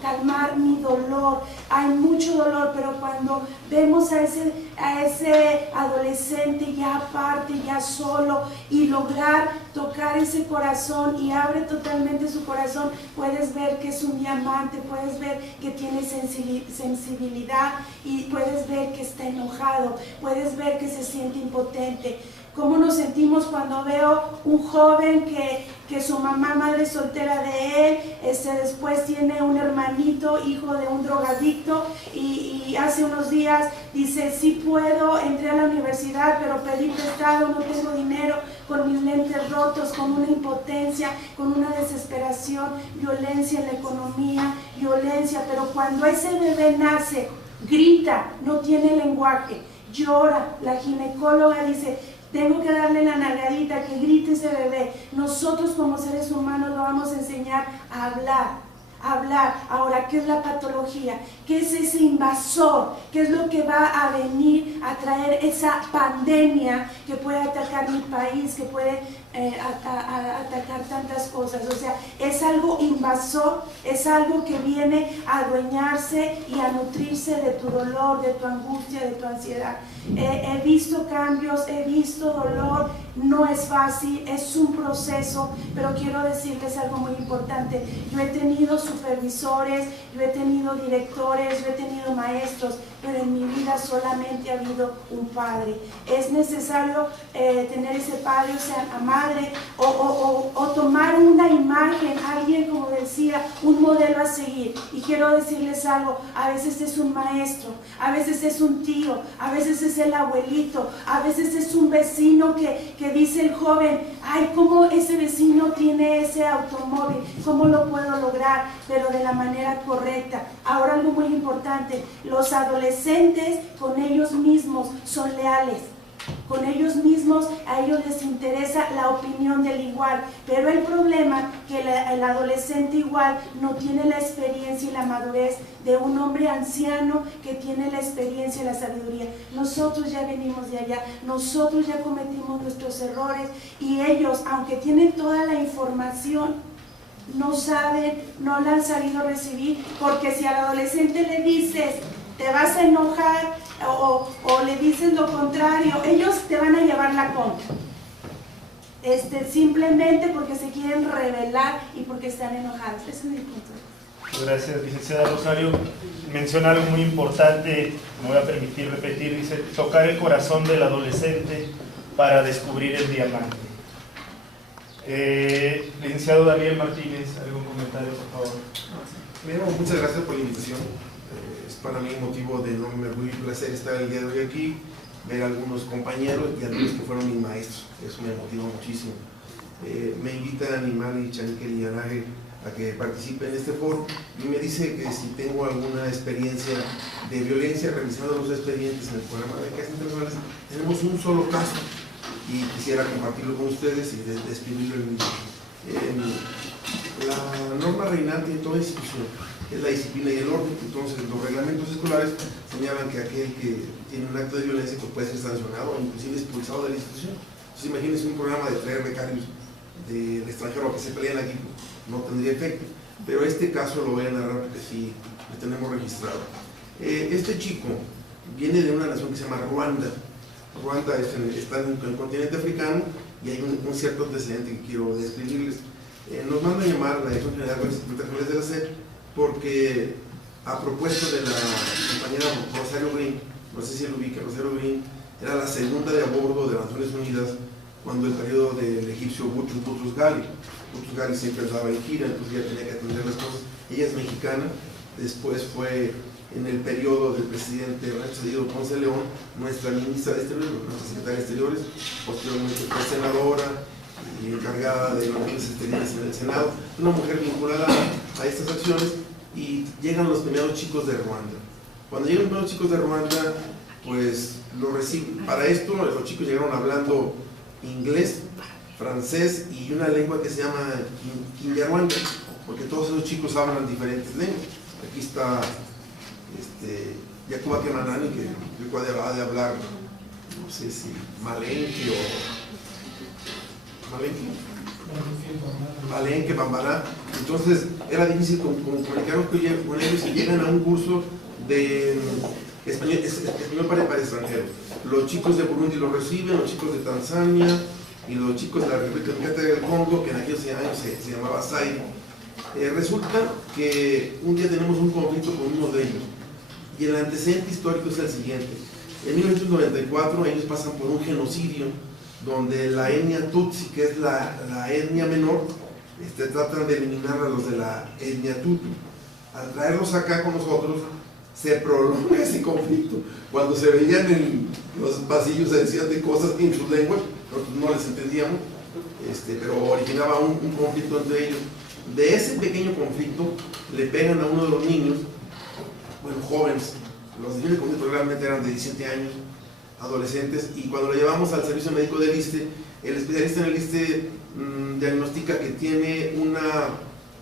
calmar mi dolor. Hay mucho dolor, pero cuando vemos a ese adolescente ya aparte, ya solo, y lograr tocar ese corazón y abre totalmente su corazón, puedes ver que es un diamante, puedes ver que tiene sensibilidad y puedes ver que está enojado, puedes ver que se siente impotente. ¿Cómo nos sentimos cuando veo un joven que su mamá, madre soltera de él, después tiene un hermanito, hijo de un drogadicto, y hace unos días dice, sí puedo, entré a la universidad, pero pedí prestado, no tengo dinero, con mis lentes rotos, con una impotencia, con una desesperación, violencia en la economía, violencia, pero cuando ese bebé nace, grita, no tiene lenguaje, llora, la ginecóloga dice, tengo que darle la nalgadita, que grite ese bebé. Nosotros como seres humanos lo vamos a enseñar a hablar, hablar. Ahora, ¿qué es la patología? ¿Qué es ese invasor? ¿Qué es lo que va a venir a traer esa pandemia que puede atacar mi país, que puede atacar tantas cosas? O sea, es algo invasor, es algo que viene a adueñarse y a nutrirse de tu dolor, de tu angustia, de tu ansiedad. He visto cambios, he visto dolor, no es fácil, es un proceso, pero quiero decirles algo muy importante. Yo he tenido supervisores, yo he tenido directores, yo he tenido maestros, pero en mi vida solamente ha habido un padre. Es necesario tener ese padre, o sea, a madre, o tomar una imagen, alguien, como decía, un modelo a seguir. Y quiero decirles algo, a veces es un maestro, a veces es un tío, a veces es el abuelito, a veces es un vecino que dice el joven, ay, ¿cómo ese vecino tiene ese automóvil? ¿Cómo lo puedo lograr? Pero de la manera correcta. Ahora algo muy importante, los adolescentes con ellos mismos son leales. Con ellos mismos, a ellos les interesa la opinión del igual, pero el problema que el adolescente igual no tiene la experiencia y la madurez de un hombre anciano que tiene la experiencia y la sabiduría. Nosotros ya venimos de allá, nosotros ya cometimos nuestros errores y ellos, aunque tienen toda la información, no saben, no la han sabido recibir, porque si al adolescente le dices, te vas a enojar, o le dices lo contrario, ellos te van a llevar la contra. Simplemente porque se quieren rebelar y porque están enojados. Ese es mi punto. Gracias, licenciada Rosario. Menciona algo muy importante, me voy a permitir repetir, dice, tocar el corazón del adolescente para descubrir el diamante. Licenciado Daniel Martínez, ¿algún comentario, por favor? Primero, muchas gracias por la invitación. Es para mí un motivo de enorme orgullo y placer estar el día de hoy aquí, ver a algunos compañeros y a algunos que fueron mis maestros. Eso me motiva muchísimo. Me invitan Imani, Chankel y Anaje a que participe en este foro y me dice que si tengo alguna experiencia de violencia. Revisando los expedientes en el programa de Becas Internacionales, tenemos un solo caso y quisiera compartirlo con ustedes y describirlo en la norma reinante en toda institución es la disciplina y el orden. Entonces los reglamentos escolares señalan que aquel que tiene un acto de violencia pues puede ser sancionado o inclusive expulsado de la institución. Entonces imagínense un programa de traer becarios del extranjero que se pelean aquí, no tendría efecto, pero este caso lo voy a narrar porque sí lo tenemos registrado. Este chico viene de una nación que se llama Ruanda. Ruanda está en el continente africano y hay un cierto antecedente que quiero describirles. Nos manda a llamar a la Dirección General de la SEP porque a propuesta de la compañera Rosario Green, no sé si lo ubica, Rosario Green era la segunda de a bordo de las Naciones Unidas cuando el periodo del egipcio Boutros Ghali. Boutros Ghali siempre andaba en gira, entonces ya tenía que atender las cosas. Ella es mexicana, después fue en el periodo del presidente Ernesto Zedillo Ponce de León nuestra ministra de Exteriores, nuestra secretaria de Exteriores, posteriormente fue senadora y encargada de los bienes exteriores en el Senado, una mujer vinculada a estas acciones. Y llegan los primeros chicos de Ruanda. Cuando llegan los primeros chicos de Ruanda, pues lo reciben. Para esto los chicos llegaron hablando inglés, francés y una lengua que se llama Kinyarwanda, porque todos esos chicos hablan diferentes lenguas. Aquí está Yacuba Kemanani, que ha de hablar, no sé si malenque o malenque, bambará. Entonces era difícil comunicarnos con ellos y llegan a un curso de español para extranjeros. Los chicos de Burundi lo reciben, los chicos de Tanzania y los chicos de la República Democrática del Congo, que en aquellos años se llamaba Zaire. Resulta que un día tenemos un conflicto con uno de ellos y el antecedente histórico es el siguiente. En 1994 ellos pasan por un genocidio donde la etnia Tutsi, que es la etnia menor, tratan de eliminar a los de la etnia Tutu. Al traerlos acá con nosotros, se prolonga ese conflicto. Cuando se veían en los pasillos se decían de cosas en sus lenguas, nosotros no les entendíamos, pero originaba un conflicto entre ellos. De ese pequeño conflicto le pegan a uno de los niños, bueno, jóvenes, los niños de conflicto realmente eran de 17 años, adolescentes, y cuando lo llevamos al servicio médico del ISSSTE, el especialista en el ISSSTE diagnostica que tiene una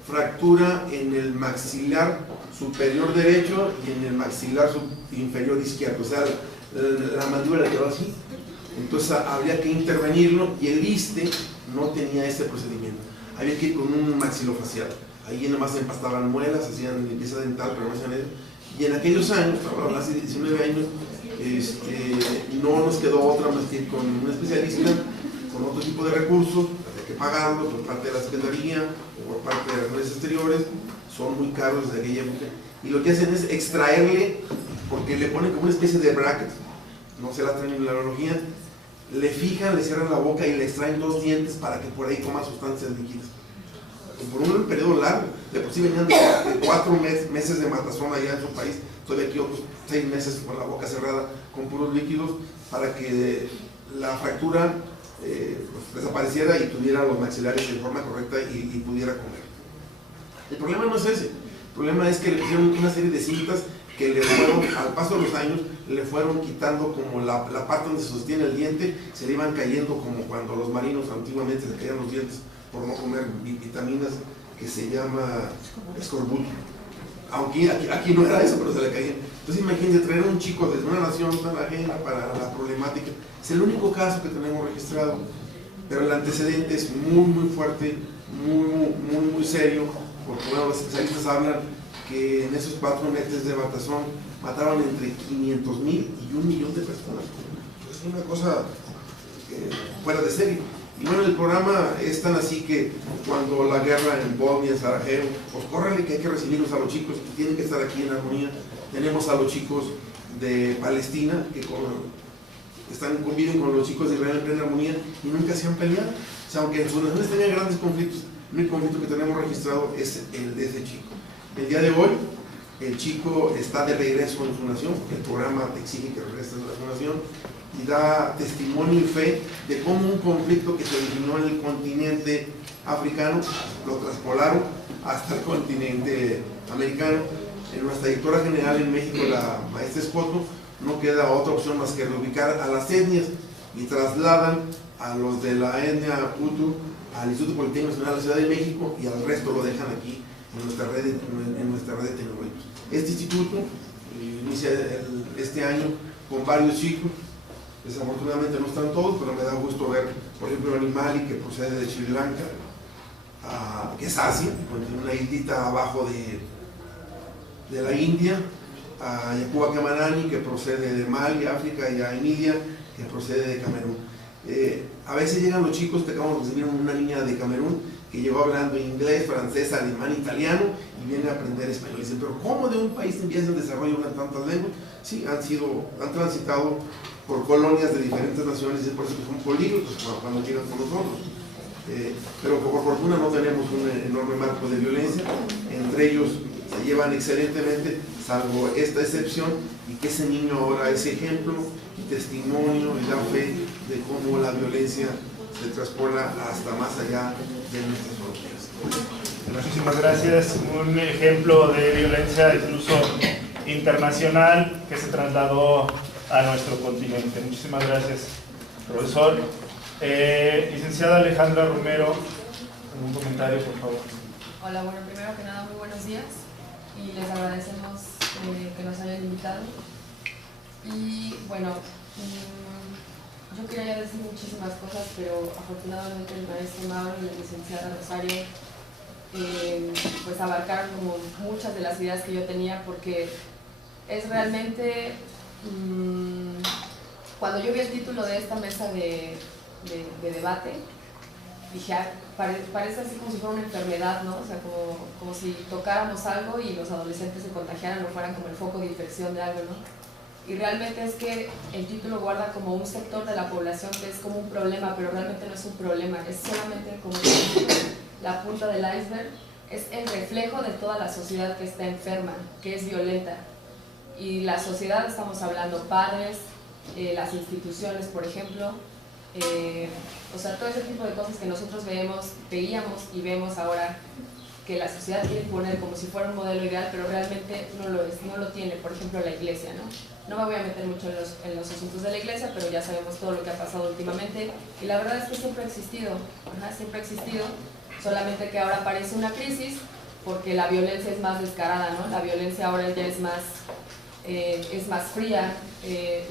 fractura en el maxilar superior derecho y en el maxilar inferior izquierdo, o sea, la mandíbula quedó así. Entonces habría que intervenirlo y el ISSSTE no tenía ese procedimiento. Había que ir con un maxilofacial. Ahí nomás se empastaban muelas, hacían limpieza dental, pero no hacían eso. Y en aquellos años, hace 19 años, no nos quedó otra más que ir con un especialista, con otro tipo de recursos, hay que pagarlo por parte de la Secretaría o por parte de las redes exteriores, son muy caros desde aquella época. Y lo que hacen es extraerle, porque le ponen como una especie de bracket, no sé la terminología, le fijan, le cierran la boca y le extraen 2 dientes para que por ahí coma sustancias líquidas. Por un periodo largo, de por sí venían de 4 meses de matazón allá en su país, todavía aquí otros 6 meses con la boca cerrada, con puros líquidos, para que la fractura pues, desapareciera y tuviera los maxilares de forma correcta y pudiera comer. El problema no es ese, el problema es que le pusieron una serie de cintas que le fueron, al paso de los años, le fueron quitando como la parte donde se sostiene el diente, se le iban cayendo como cuando los marinos antiguamente se caían los dientes por no comer vitaminas, que se llama escorbuto. Aunque aquí no era eso, pero se le caían. Entonces imagínense traer a un chico desde una nación tan ajena para la problemática. Es el único caso que tenemos registrado, pero el antecedente es muy fuerte, muy serio, porque bueno, los especialistas hablan que en esos 4 meses de matazón mataron entre 500,000 y 1 millón de personas. Es una cosa fuera de serie. Y bueno, el programa es tan así que cuando la guerra en Bosnia, en Sarajevo, pues córrele que hay que recibirlos a los chicos que tienen que estar aquí en armonía. Tenemos a los chicos de Palestina que conviven con los chicos de Israel en plena armonía y nunca se han peleado. O sea, aunque en sus naciones tenían grandes conflictos, el único conflicto que tenemos registrado es el de ese chico. El día de hoy, el chico está de regreso en su nación, el programa te exige que regreses a su nación, y da testimonio y fe de cómo un conflicto que se originó en el continente africano lo traspolaron hasta el continente americano. En nuestra directora general en México, la maestra Escoto, no queda otra opción más que reubicar a las etnias y trasladan a los de la etnia Hutu al Instituto Politécnico Nacional de la Ciudad de México y al resto lo dejan aquí en nuestra red de tecnológicos. Este instituto inicia este año con varios chicos. Desafortunadamente no están todos, pero me da gusto ver, por ejemplo, Animali, que procede de Sri Lanka, que es Asia, una islita abajo de la India, a Yacuba Kamanani, que procede de Mali, África, y a Emilia, que procede de Camerún. A veces llegan los chicos que acabamos de recibir una niña de Camerún, que llegó hablando inglés, francés, alemán, italiano, y viene a aprender español. Dicen, pero ¿cómo de un país en vías de desarrollo hablan tantas lenguas? Sí, han transitado por colonias de diferentes naciones, y es por eso que son políglotos cuando llegan con nosotros. Pero por fortuna no tenemos un enorme marco de violencia, entre ellos se llevan excelentemente, salvo esta excepción, y que ese niño ahora es ejemplo y testimonio y da fe de cómo la violencia se traspola hasta más allá de nuestras fronteras. Muchísimas gracias. Un ejemplo de violencia incluso internacional que se trasladó a nuestro continente. Muchísimas gracias, profesor. Licenciada Alejandra Romero, un comentario, por favor. Hola, bueno, primero que nada, muy buenos días y les agradecemos que nos hayan invitado. Y bueno, yo quería decir muchísimas cosas, pero afortunadamente el maestro Mauro y la licenciada Rosario pues abarcaron como muchas de las ideas que yo tenía, porque es realmente cuando yo vi el título de esta mesa de debate, dije, parece así como si fuera una enfermedad, ¿no? O sea, como si tocáramos algo y los adolescentes se contagiaran o fueran como el foco de infección de algo, ¿no? Y realmente es que el título guarda como un sector de la población que es como un problema, pero realmente no es un problema, es solamente como la punta del iceberg, es el reflejo de toda la sociedad que está enferma, que es violenta. Y la sociedad, estamos hablando padres, las instituciones, por ejemplo, o sea, todo ese tipo de cosas que nosotros veíamos y vemos ahora que la sociedad quiere poner como si fuera un modelo ideal, pero realmente no lo es, no lo tiene. Por ejemplo, la iglesia, ¿no? No me voy a meter mucho en los asuntos de la iglesia, pero ya sabemos todo lo que ha pasado últimamente, y la verdad es que siempre ha existido, siempre ha existido, solamente que ahora aparece una crisis porque la violencia es más descarada, ¿no? La violencia ahora ya es más fría,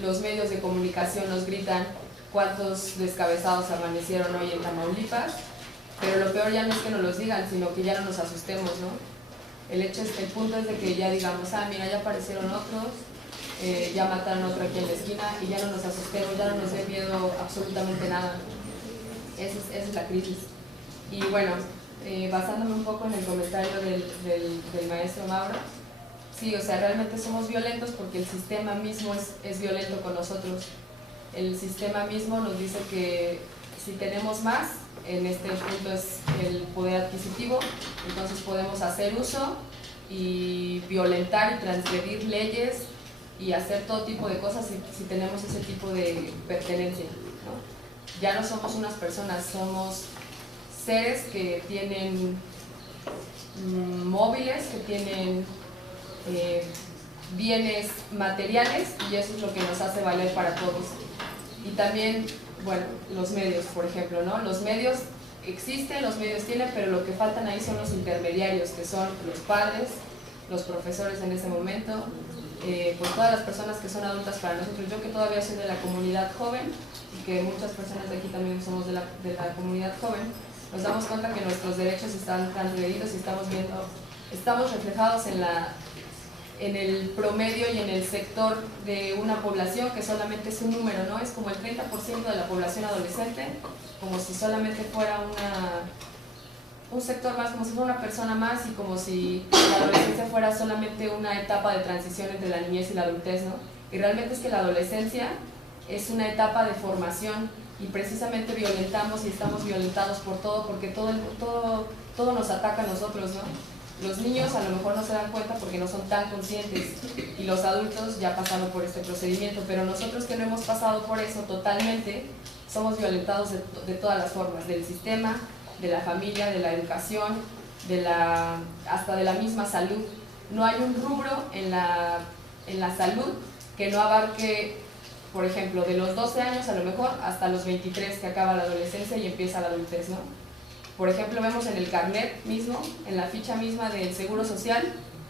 los medios de comunicación nos gritan cuántos descabezados amanecieron hoy en Tamaulipas, pero lo peor ya no es que nos los digan, sino que ya no nos asustemos, ¿no? El punto es de que ya digamos, mira, ya aparecieron otros, ya mataron a otro aquí en la esquina, y ya no nos asustemos, ya no nos dé miedo absolutamente nada. Esa es la crisis. Y bueno, basándome un poco en el comentario del maestro Mauro, sí, o sea, realmente somos violentos porque el sistema mismo es violento con nosotros. El sistema mismo nos dice que si tenemos más, en este punto es el poder adquisitivo, entonces podemos hacer uso y violentar y transgredir leyes y hacer todo tipo de cosas si tenemos ese tipo de pertenencia, ¿no? Ya no somos unas personas, somos seres que tienen móviles, que tienen bienes materiales, y eso es lo que nos hace valer para todos. Y también, bueno, los medios, por ejemplo, ¿no? Los medios existen, los medios tienen, pero lo que faltan ahí son los intermediarios, que son los padres, los profesores en ese momento, pues todas las personas que son adultas para nosotros. Yo que todavía soy de la comunidad joven, y que muchas personas de aquí también somos de la comunidad joven, nos damos cuenta que nuestros derechos están transgredidos y estamos reflejados en el promedio y en el sector de una población que solamente es un número, ¿no? Es como el 30% de la población adolescente, como si solamente fuera un sector más, como si fuera una persona más, y como si la adolescencia fuera solamente una etapa de transición entre la niñez y la adultez, ¿no? Y realmente es que la adolescencia es una etapa de formación, y precisamente violentamos y estamos violentados por todo, porque todo nos ataca a nosotros, ¿no? Los niños a lo mejor no se dan cuenta porque no son tan conscientes, y los adultos ya pasaron por este procedimiento, pero nosotros que no hemos pasado por eso totalmente, somos violentados de todas las formas, del sistema, de la familia, de la educación, hasta de la misma salud. No hay un rubro en la salud que no abarque, por ejemplo, de los 12 años a lo mejor hasta los 23, que acaba la adolescencia y empieza la adultez, ¿no? Por ejemplo, vemos en el carnet mismo, en la ficha misma del Seguro Social,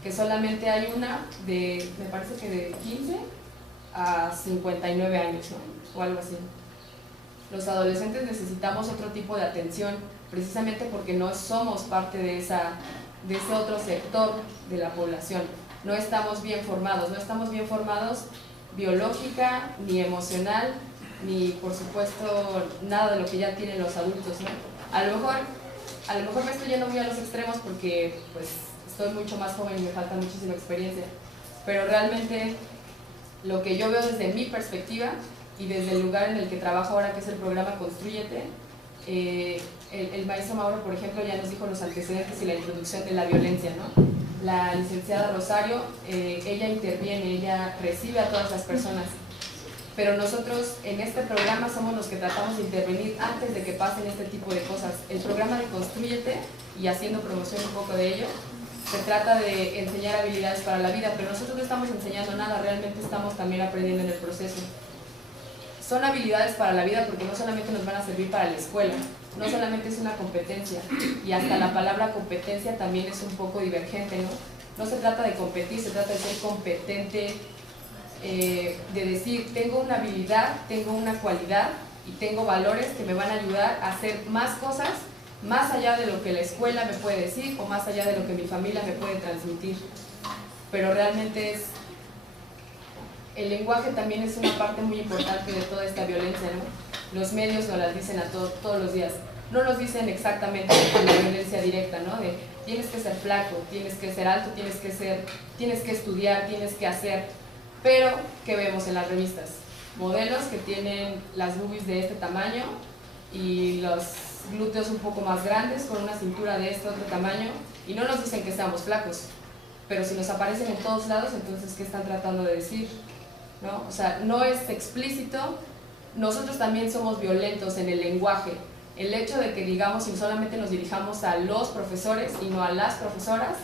que solamente hay una me parece que de 15 a 59 años, ¿no? O algo así. Los adolescentes necesitamos otro tipo de atención, precisamente porque no somos parte de ese otro sector de la población. No estamos bien formados biológica, ni emocional, ni por supuesto nada de lo que ya tienen los adultos, ¿no? A lo mejor me estoy yendo muy a los extremos porque pues estoy mucho más joven y me falta muchísima experiencia, pero realmente lo que yo veo desde mi perspectiva y desde el lugar en el que trabajo ahora, que es el programa Constrúyete, el maestro Mauro, por ejemplo, ya nos dijo los antecedentes y la introducción de la violencia, ¿no? La licenciada Rosario, ella interviene, ella recibe a todas las personas, pero nosotros en este programa somos los que tratamos de intervenir antes de que pasen este tipo de cosas. El programa de Constrúyete, y haciendo promoción un poco de ello, se trata de enseñar habilidades para la vida, pero nosotros no estamos enseñando nada, realmente estamos también aprendiendo en el proceso. Son habilidades para la vida porque no solamente nos van a servir para la escuela, no solamente es una competencia, y hasta la palabra competencia también es un poco divergente, ¿no? No se trata de competir, se trata de ser competente, de decir, tengo una habilidad, tengo una cualidad y tengo valores que me van a ayudar a hacer más cosas, más allá de lo que la escuela me puede decir o más allá de lo que mi familia me puede transmitir. Pero realmente el lenguaje también es una parte muy importante de toda esta violencia, ¿no? Los medios nos las dicen todos los días. No nos dicen exactamente la violencia directa, ¿no? De tienes que ser flaco, tienes que ser alto, tienes que estudiar, tienes que hacer. Pero, ¿qué vemos en las revistas? Modelos que tienen las boobies de este tamaño y los glúteos un poco más grandes, con una cintura de este otro tamaño, y no nos dicen que seamos flacos, pero si nos aparecen en todos lados, entonces ¿qué están tratando de decir? ¿No? O sea, no es explícito. Nosotros también somos violentos en el lenguaje. El hecho de que digamos y solamente nos dirijamos a los profesores y no a las profesoras,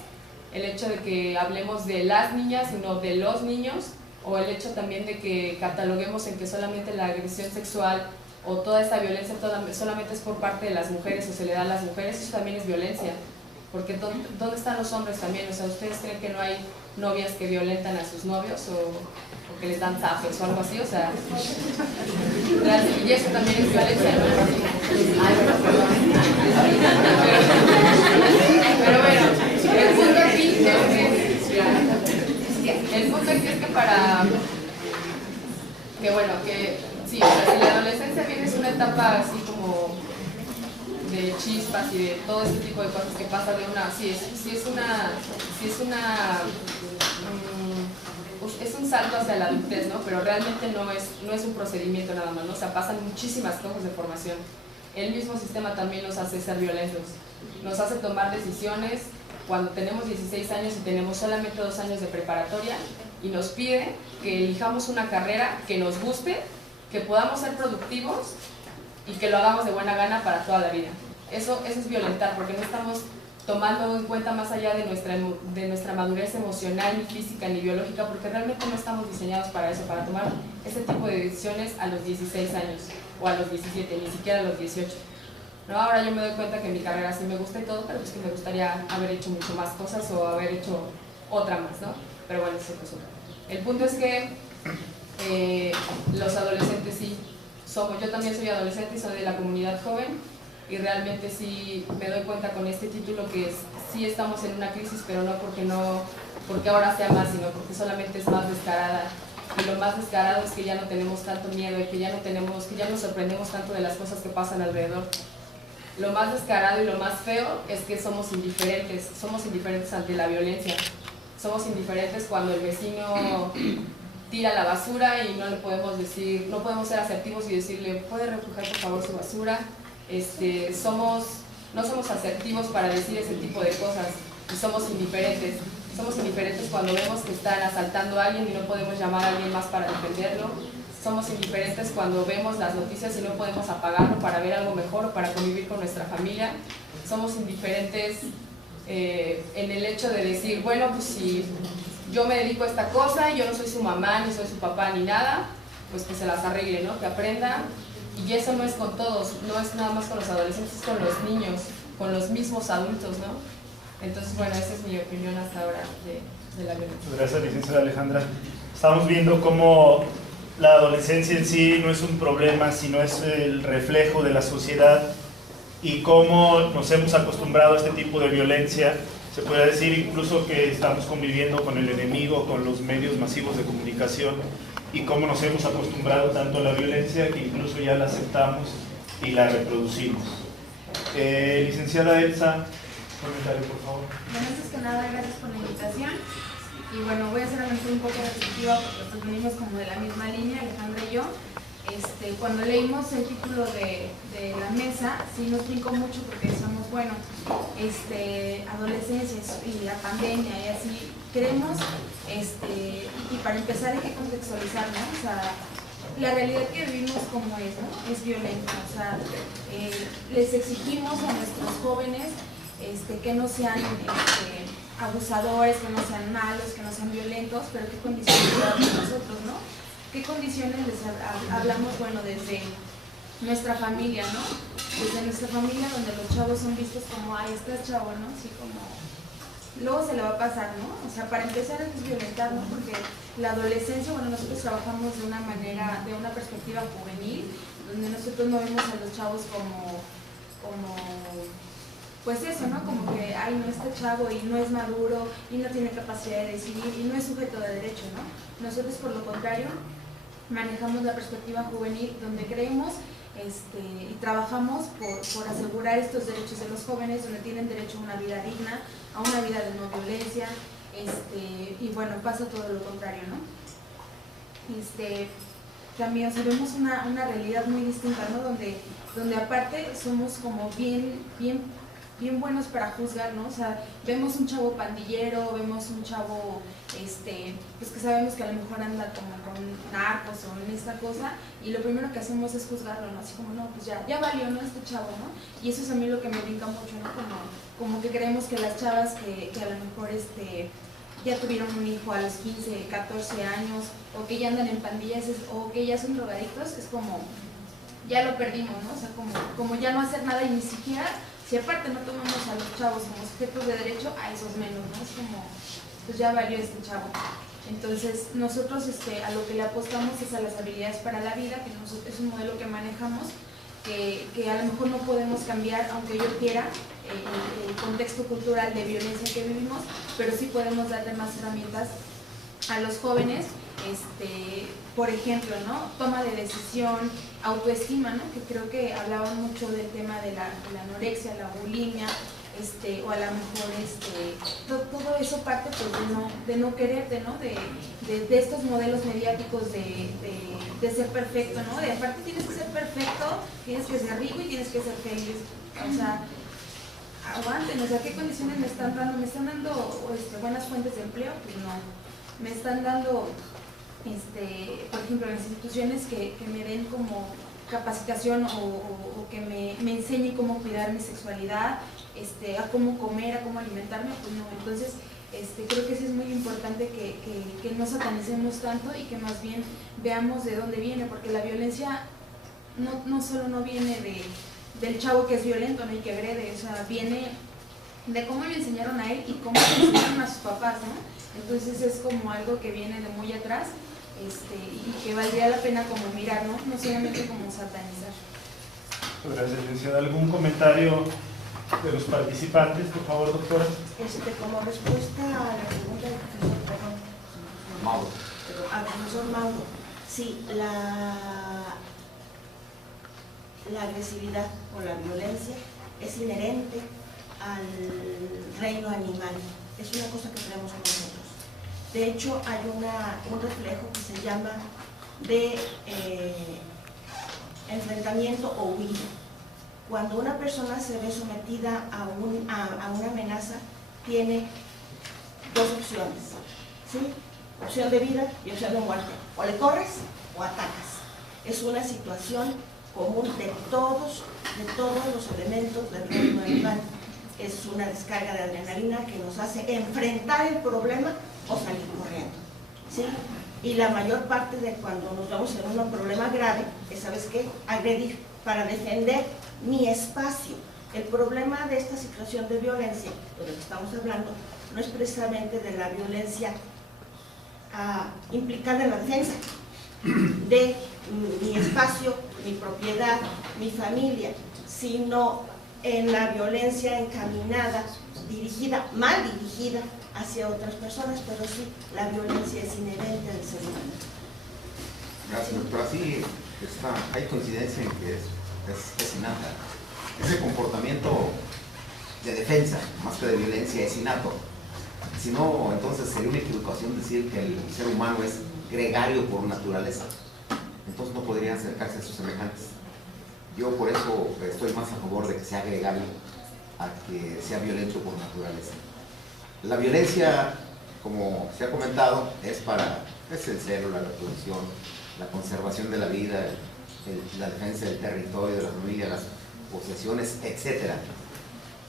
el hecho de que hablemos de las niñas y no de los niños, o el hecho también de que cataloguemos en que solamente la agresión sexual o toda esta violencia solamente es por parte de las mujeres o se le da a las mujeres, eso también es violencia. Porque ¿dónde están los hombres también? O sea, ¿ustedes creen que no hay novias que violentan a sus novios o que les dan zafes o algo así? O sea, y eso también es violencia, ¿no? Ay, bueno, perdón. Pero bueno, el punto aquí es que para... Que bueno, que sí, o sea, si la adolescencia bien es una etapa así como de chispas y de todo este tipo de cosas que pasa de una... es un salto hacia la adultez, ¿no? Pero realmente no es un procedimiento nada más, ¿no? O sea, pasan muchísimas cosas de formación. El mismo sistema también nos hace ser violentos, nos hace tomar decisiones cuando tenemos 16 años y tenemos solamente 2 años de preparatoria y nos pide que elijamos una carrera que nos guste, que podamos ser productivos y que lo hagamos de buena gana para toda la vida. Eso es violentar, porque no estamos tomando en cuenta más allá de nuestra madurez emocional, ni física, ni biológica, porque realmente no estamos diseñados para eso, para tomar ese tipo de decisiones a los 16 años, o a los 17, ni siquiera a los 18. ¿No? Ahora yo me doy cuenta que mi carrera sí me gusta y todo, pero es que me gustaría haber hecho mucho más cosas o haber hecho otra más, ¿no? Pero bueno, eso es otro. El punto es que los adolescentes sí somos, yo también soy adolescente y soy de la comunidad joven, y realmente sí me doy cuenta con este título que sí estamos en una crisis, pero no porque ahora sea más, sino porque solamente es más descarada. Y lo más descarado es que ya no tenemos tanto miedo y que ya nos sorprendemos tanto de las cosas que pasan alrededor. Lo más descarado y lo más feo es que somos indiferentes ante la violencia. Somos indiferentes cuando el vecino tira la basura y no le podemos decir, no podemos ser asertivos y decirle, ¿puede recoger por favor su basura? No somos asertivos para decir ese tipo de cosas y somos indiferentes. Somos indiferentes cuando vemos que están asaltando a alguien y no podemos llamar a alguien más para defenderlo. Somos indiferentes cuando vemos las noticias y no podemos apagarlo para ver algo mejor o para convivir con nuestra familia. Somos indiferentes en el hecho de decir, bueno, pues si yo me dedico a esta cosa y yo no soy su mamá, ni soy su papá, ni nada, pues que se las arregle, ¿no? Que aprenda. Y eso no es con todos, no es nada más con los adolescentes, es con los niños, con los mismos adultos, ¿no? Entonces, bueno, esa es mi opinión hasta ahora de la violencia. Gracias, licenciada Alejandra. Estamos viendo cómo la adolescencia en sí no es un problema, sino es el reflejo de la sociedad y cómo nos hemos acostumbrado a este tipo de violencia. Se puede decir incluso que estamos conviviendo con el enemigo, con los medios masivos de comunicación, y cómo nos hemos acostumbrado tanto a la violencia que incluso ya la aceptamos y la reproducimos. Licenciada Elsa, comentario por favor. Bueno, antes que nada, gracias por la invitación. Y bueno, voy a ser un poco repetitiva porque pues venimos como de la misma línea, Alejandra y yo. Cuando leímos el título de la mesa, sí nos brincó mucho porque decíamos, bueno, adolescencia y la pandemia y así, queremos, y para empezar hay que contextualizar, ¿no? O sea, la realidad que vivimos como es, ¿no? Es violenta, o sea, les exigimos a nuestros jóvenes que no sean abusadores, que no sean malos, que no sean violentos, pero qué condiciones damos nosotros, ¿no? ¿Qué condiciones les hablamos? Bueno, desde nuestra familia, ¿no? Desde nuestra familia donde los chavos son vistos como, ay, este es chavo, ¿no? Así como, luego se le va a pasar, ¿no? O sea, para empezar es violentar, ¿no? Porque la adolescencia, bueno, nosotros trabajamos de una manera, de una perspectiva juvenil, donde nosotros no vemos a los chavos como pues eso, ¿no? Como que, ay, no, este chavo y no es maduro y no tiene capacidad de decidir y no es sujeto de derecho, ¿no? Nosotros, por lo contrario, manejamos la perspectiva juvenil donde creemos y trabajamos por asegurar estos derechos de los jóvenes, donde tienen derecho a una vida digna, a una vida de no violencia, y bueno, pasa todo lo contrario, ¿no? También, o sea, vemos una realidad muy distinta, ¿no? Donde aparte somos como bien buenos para juzgar, ¿no? O sea, vemos un chavo pandillero, vemos un chavo, pues que sabemos que a lo mejor anda como con narcos o en esta cosa, y lo primero que hacemos es juzgarlo, ¿no? Así como, no, pues ya valió, ¿no? Este chavo, ¿no? Y eso es a mí lo que me brinca mucho, ¿no? Como que creemos que las chavas que a lo mejor, ya tuvieron un hijo a los 15, 14 años, o que ya andan en pandillas, o que ya son drogadictos, es como, ya lo perdimos, ¿no? O sea, como ya no hacer nada y ni siquiera Si aparte no tomamos a los chavos como sujetos de derecho, a esos menos, ¿no? Es como, pues ya valió este chavo. Entonces, nosotros a lo que le apostamos es a las habilidades para la vida, que es un modelo que manejamos, que a lo mejor no podemos cambiar, aunque yo quiera, el contexto cultural de violencia que vivimos, pero sí podemos darle más herramientas a los jóvenes, por ejemplo, ¿no? Toma de decisión, autoestima, ¿no? Que creo que hablaban mucho del tema de la anorexia, la bulimia, o a lo mejor todo eso parte pues, de no quererte, ¿no? De estos modelos mediáticos de ser perfecto, ¿no? De aparte tienes que ser perfecto, tienes que ser rico y tienes que ser feliz. O sea, aguanten, o sea, ¿qué condiciones me están dando? ¿Me están dando buenas fuentes de empleo? Pues no. Me están dando, por ejemplo, las instituciones que me den como capacitación o que me enseñe cómo cuidar mi sexualidad, a cómo comer, a cómo alimentarme, pues no. Entonces, creo que sí es muy importante que no satanicemos tanto y que más bien veamos de dónde viene, porque la violencia no solo no viene del chavo que es violento, ¿no? Y que agrede, o sea, viene de cómo le enseñaron a él y cómo le enseñaron a sus papás, ¿no? Entonces es como algo que viene de muy atrás, y que valdría la pena como mirar, ¿no? No solamente como satanizar. Gracias, licenciada. ¿Algún comentario de los participantes, por favor, doctora? Como respuesta a la pregunta del profesor, Mauro. Al profesor Mauro, sí, la agresividad o la violencia es inherente al reino animal, es una cosa que tenemos con nosotros. De hecho, hay un reflejo que se llama de enfrentamiento o huida. Cuando una persona se ve sometida a una amenaza, tiene dos opciones, ¿sí? Opción de vida y opción de muerte. O le corres o atacas. Es una situación común de todos los elementos del reino animal. Es una descarga de adrenalina que nos hace enfrentar el problema o salir corriendo, ¿sí? Y la mayor parte de cuando nos vemos en un problema grave es, ¿sabes qué? Agredir para defender mi espacio. El problema de esta situación de violencia, de lo que estamos hablando, no es precisamente de la violencia implicada en la defensa de mi espacio, mi propiedad, mi familia, sino en la violencia encaminada, dirigida, mal dirigida hacia otras personas, pero sí, la violencia es inherente al ser humano. Gracias, doctora. Sí, hay coincidencia en que es innata. Ese comportamiento de defensa, más que de violencia, es innato. Si no, entonces sería una equivocación decir que el ser humano es gregario por naturaleza. Entonces no podría acercarse a sus semejantes. Yo por eso estoy más a favor de que sea gregario a que sea violento por naturaleza. La violencia, como se ha comentado, es el celo, la reproducción, la conservación de la vida, la defensa del territorio, de la familia, las posesiones, etc.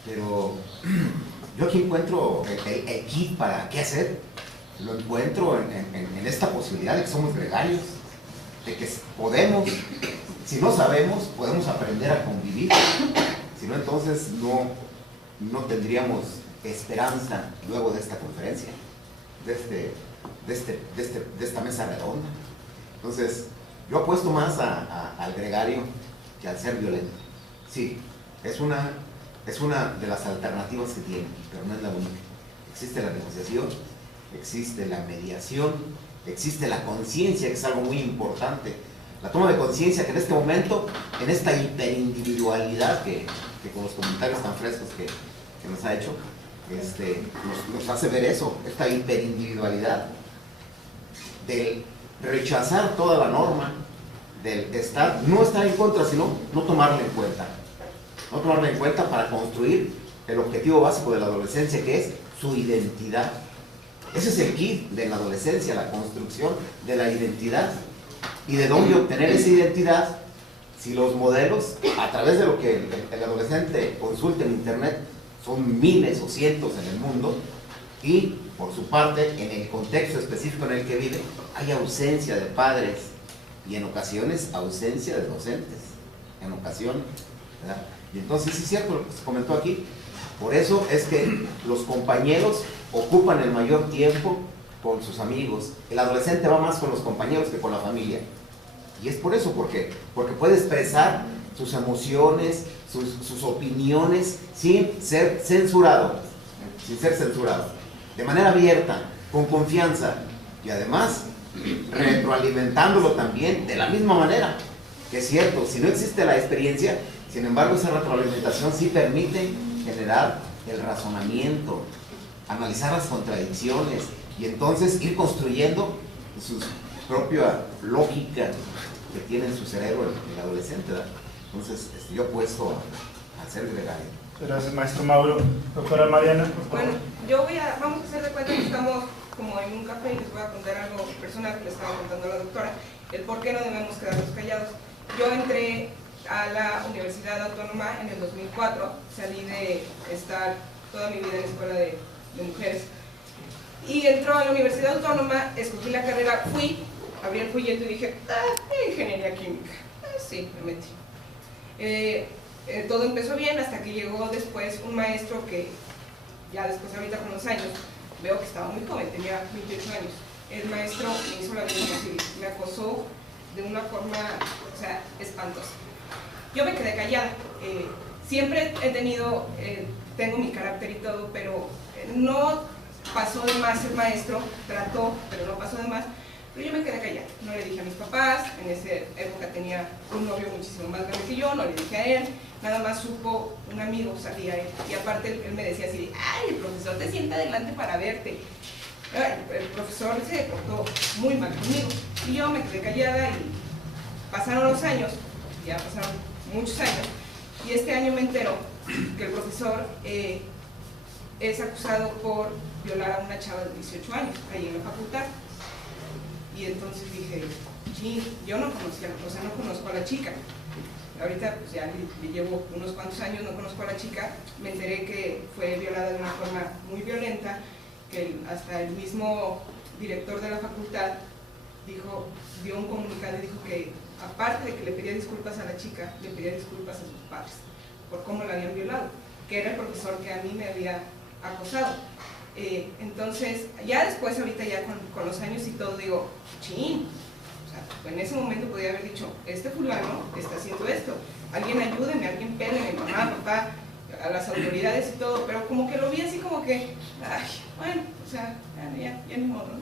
Pero yo aquí encuentro el kit para qué hacer. Lo encuentro en esta posibilidad de que somos gregarios, de que podemos, si no sabemos, podemos aprender a convivir. Si no, entonces no tendríamos esperanza luego de esta conferencia, de esta mesa redonda. Entonces, yo apuesto más al gregario que al ser violento. Sí, es una de las alternativas que tiene, pero no es la única. Existe la negociación, existe la mediación, existe la conciencia, que es algo muy importante. La toma de conciencia que en este momento, en esta hiperindividualidad que con los comentarios tan frescos que nos ha hecho, nos hace ver eso, esta hiperindividualidad del rechazar toda la norma, del no estar en contra, sino no tomarla en cuenta. No tomarla en cuenta para construir el objetivo básico de la adolescencia, que es su identidad. Ese es el kit de la adolescencia, la construcción de la identidad. ¿Y de dónde obtener esa identidad? Si los modelos, a través de lo que el adolescente consulta en internet, son miles o cientos en el mundo, y por su parte, en el contexto específico en el que vive, hay ausencia de padres y en ocasiones ausencia de docentes, en ocasiones, ¿verdad? Y entonces sí es cierto lo que se comentó aquí. Por eso es que los compañeros ocupan el mayor tiempo con sus amigos. El adolescente va más con los compañeros que con la familia. Y es por eso, porque puede expresar sus emociones, sus opiniones sin ser censurado, de manera abierta, con confianza y además retroalimentándolo también de la misma manera. Que es cierto, si no existe la experiencia, sin embargo esa retroalimentación sí permite generar el razonamiento, analizar las contradicciones y entonces ir construyendo su propia lógica que tiene en su cerebro el adolescente, ¿verdad? Entonces yo apuesto a ser gregario. Gracias, maestro Mauro. Doctora Mariana, por favor. Bueno, vamos a hacer de cuenta que estamos como en un café y les voy a contar algo personal que le estaba contando a la doctora, el por qué no debemos quedarnos callados. Yo entré a la Universidad Autónoma en el 2004, salí de estar toda mi vida en la escuela de mujeres y entró a la Universidad Autónoma, escogí la carrera, abrí el folleto y dije, ingeniería química, sí, me metí. Todo empezó bien hasta que llegó después un maestro que ya después ahorita con los años veo que estaba muy joven, tenía 28 años. El maestro me hizo la vida imposible, me acosó de una forma, o sea, espantosa. Yo me quedé callada, siempre he tenido, tengo mi carácter y todo, pero no pasó de más el maestro, trató, pero no pasó de más. Pero yo me quedé callada, no le dije a mis papás, en esa época tenía un novio muchísimo más grande que yo, no le dije a él, nada más supo un amigo, salía él, y aparte él me decía así, ay, el profesor te sienta adelante para verte. El profesor se portó muy mal conmigo, y yo me quedé callada y pasaron los años, ya pasaron muchos años, y este año me entero que el profesor es acusado por violar a una chava de 18 años, ahí en la facultad. Y entonces dije, sí, yo no conocía, o sea, no conozco a la chica. Ahorita pues ya le llevo unos cuantos años, no conozco a la chica. Me enteré que fue violada de una forma muy violenta, que hasta el mismo director de la facultad dio un comunicado y dijo que aparte de que le pedía disculpas a la chica, le pedía disculpas a sus padres por cómo la habían violado, que era el profesor que a mí me había acosado. Entonces, ya después, ahorita ya con los años y todo, digo, chin, o sea, en ese momento podía haber dicho, este fulano está haciendo esto, alguien ayúdeme, alguien pélenme, mamá, papá, a las autoridades y todo, pero como que lo vi así como que, ay, bueno, o sea, ya ni modo, ¿no?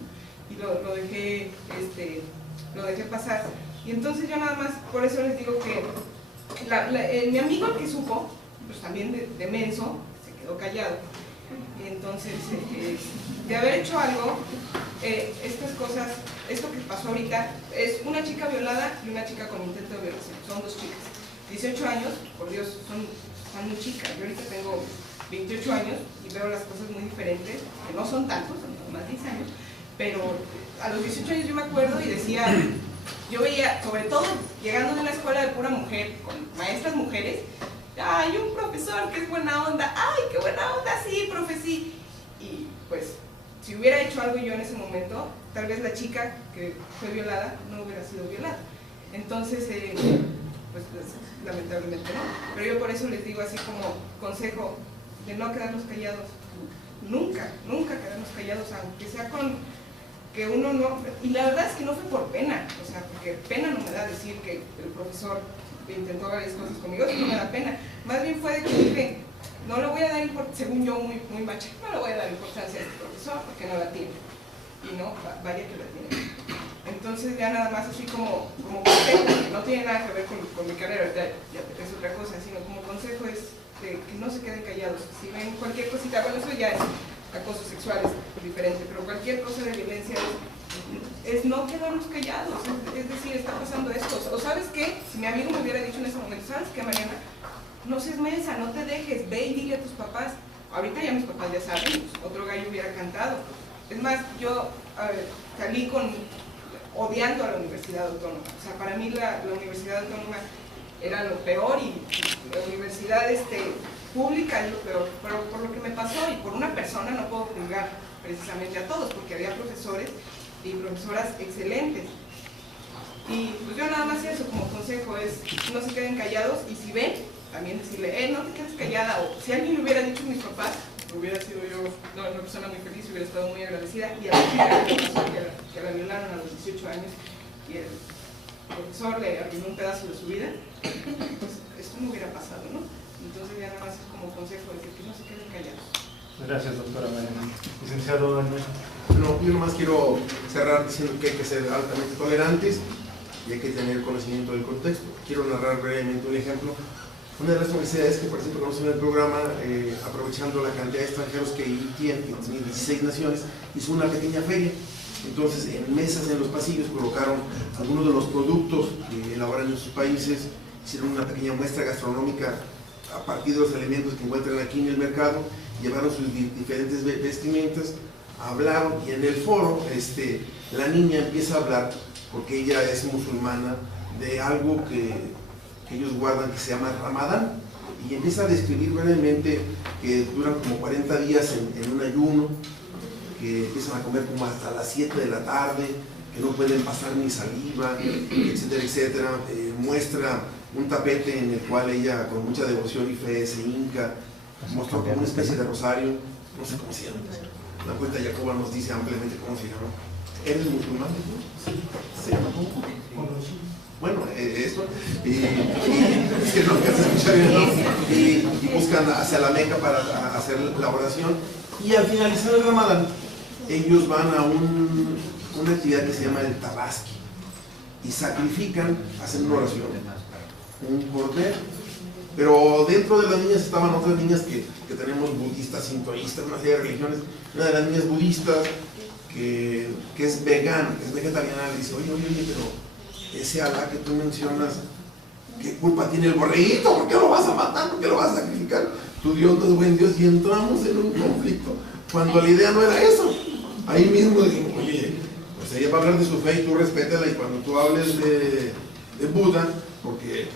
Y lo dejé pasar. Y entonces yo nada más, por eso les digo que mi amigo el que supo, pues también de menso, se quedó callado. Entonces, de haber hecho algo, estas cosas, esto que pasó ahorita, es una chica violada y una chica con intento de violación, son dos chicas, 18 años, por Dios, son muy chicas. Yo ahorita tengo 28 años y veo las cosas muy diferentes, que no son tantos, son más de 10 años, pero a los 18 años yo me acuerdo y decía, yo veía, sobre todo llegando de la escuela de pura mujer, con maestras mujeres, ay, un profesor que es buena onda, ay, qué buena onda, sí, profe, sí. Y pues, si hubiera hecho algo yo en ese momento, tal vez la chica que fue violada no hubiera sido violada. Entonces, pues lamentablemente no. Pero yo por eso les digo así como consejo de no quedarnos callados, nunca quedarnos callados, aunque sea con que uno no, y la verdad es que no fue por pena, o sea, porque pena no me da decir que el profesor intentó varias cosas conmigo, eso no me da pena, más bien fue de que dije, no le voy a dar importancia, según yo muy macha, no le voy a dar importancia a este profesor porque no la tiene, y no, vaya que la tiene. Entonces ya nada más así como consejo, que no tiene nada que ver con mi carrera, ya es otra cosa, sino como consejo es de que no se queden callados, si ven cualquier cosita, bueno, eso ya es acoso sexual, es diferente, pero cualquier cosa de violencia es no quedarnos callados, es decir, está pasando esto, o ¿sabes qué? Si mi amigo me hubiera dicho en ese momento, ¿sabes qué, Mariana? No seas mensa, no te dejes, ve y dile a tus papás. Ahorita ya mis papás ya saben, otro gallo hubiera cantado. Es más, yo salí odiando a la Universidad Autónoma, o sea, para mí la Universidad Autónoma era lo peor y la universidad pública es lo peor, pero por lo que me pasó y por una persona no puedo juzgar precisamente a todos, porque había profesores y profesoras excelentes. Y pues yo nada más eso como consejo es, no se queden callados y si ven también decirle, no te quedes callada, o si alguien le hubiera dicho a mis papás, hubiera sido yo una persona muy feliz, hubiera estado muy agradecida, y a la primera que pasó que la violaron a los 18 años, y el profesor le arruinó un pedazo de su vida, pues esto no hubiera pasado, ¿no? Entonces ya nada más es como consejo de que no se queden callados. Gracias, doctora Mariana. Licenciado Daniel. No, yo nomás quiero cerrar diciendo que hay que ser altamente tolerantes y hay que tener conocimiento del contexto. Quiero narrar brevemente un ejemplo. Una de las universidades que participamos en el programa, aprovechando la cantidad de extranjeros que tiene, que tiene 16 naciones, hizo una pequeña feria. Entonces, en mesas en los pasillos colocaron algunos de los productos que elaboran en sus países, hicieron una pequeña muestra gastronómica a partir de los alimentos que encuentran aquí en el mercado, llevaron sus diferentes vestimentas, hablaron, y en el foro la niña empieza a hablar, porque ella es musulmana, de algo que ellos guardan que se llama Ramadán, y empieza a describir brevemente que duran como 40 días en un ayuno, que empiezan a comer como hasta las 7 de la tarde, que no pueden pasar ni saliva, etcétera, etcétera. Muestra un tapete en el cual ella, con mucha devoción y fe, se hinca, mostró como una especie de rosario, no sé cómo se llama. La cuenta de Jacoba nos dice ampliamente cómo se llama. ¿Eres musulmán? ¿Se llama cómo? Bueno, esto, y es que no alcanza a escuchar bien, ¿no? Y buscan hacia la Meca para hacer la oración, y al finalizar el Ramadán, ellos van a una actividad que se llama el Tabaski, y sacrifican, hacen una oración, un cordero. Pero dentro de las niñas estaban otras niñas que tenemos budistas, sintoístas, una serie de religiones. Una de las niñas budistas que es vegana, que es vegetariana, le dice, oye, pero ese Alá que tú mencionas, ¿qué culpa tiene el borreguito? ¿Por qué lo vas a matar? ¿Por qué lo vas a sacrificar? Tu Dios no es buen Dios, y entramos en un conflicto, cuando la idea no era eso. Ahí mismo dijimos, oye, pues ella va a hablar de su fe y tú respétala, y cuando tú hables de Buda, porque...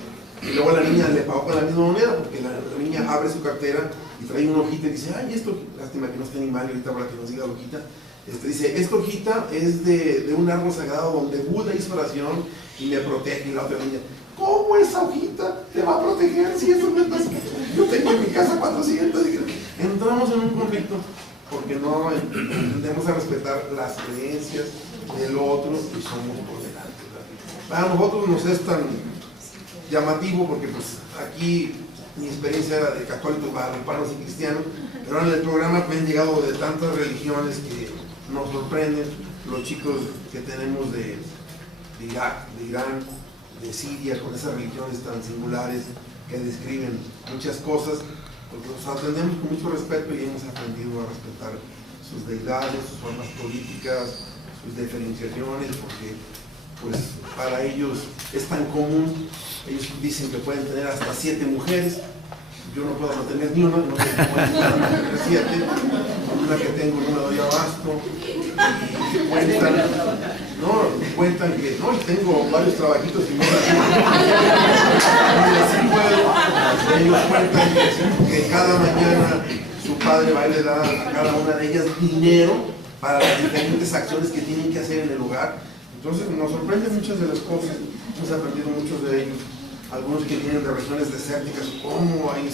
Y luego la niña le pagó con la misma moneda, porque la niña abre su cartera y trae una hojita y dice, ay, esto, lástima que no esté animal, y ahorita para que nos diga la hojita, dice, esta hojita es de un árbol sagrado donde Buda hizo oración y me protege. Y la otra niña, ¿cómo esa hojita te va a proteger si eso no estás? Yo tengo en mi casa 400. Entramos en un conflicto porque no entendemos a respetar las creencias del otro y somos tolerantes. Para nosotros nos es tan llamativo porque pues aquí mi experiencia era de católicos, guadalupanos y cristianos, pero en el programa me han llegado de tantas religiones que nos sorprenden, los chicos que tenemos de Irak, de Irán, de Siria, con esas religiones tan singulares que describen muchas cosas, porque los atendemos con mucho respeto y hemos aprendido a respetar sus deidades, sus formas políticas, sus diferenciaciones, porque pues para ellos es tan común. Ellos dicen que pueden tener hasta 7 mujeres. Yo no puedo mantener ni una, no sé cómo es, tener 7. Una que tengo no me doy abasto. Y cuentan que no, y tengo varios trabajitos y no así puedo. Ellos cuentan que cada mañana su padre va y le da a cada una de ellas dinero para las diferentes acciones que tienen que hacer en el hogar. Entonces nos sorprenden muchas de las cosas, hemos aprendido muchos de ellos. Algunos que vienen de regiones desérticas, ¿cómo ahí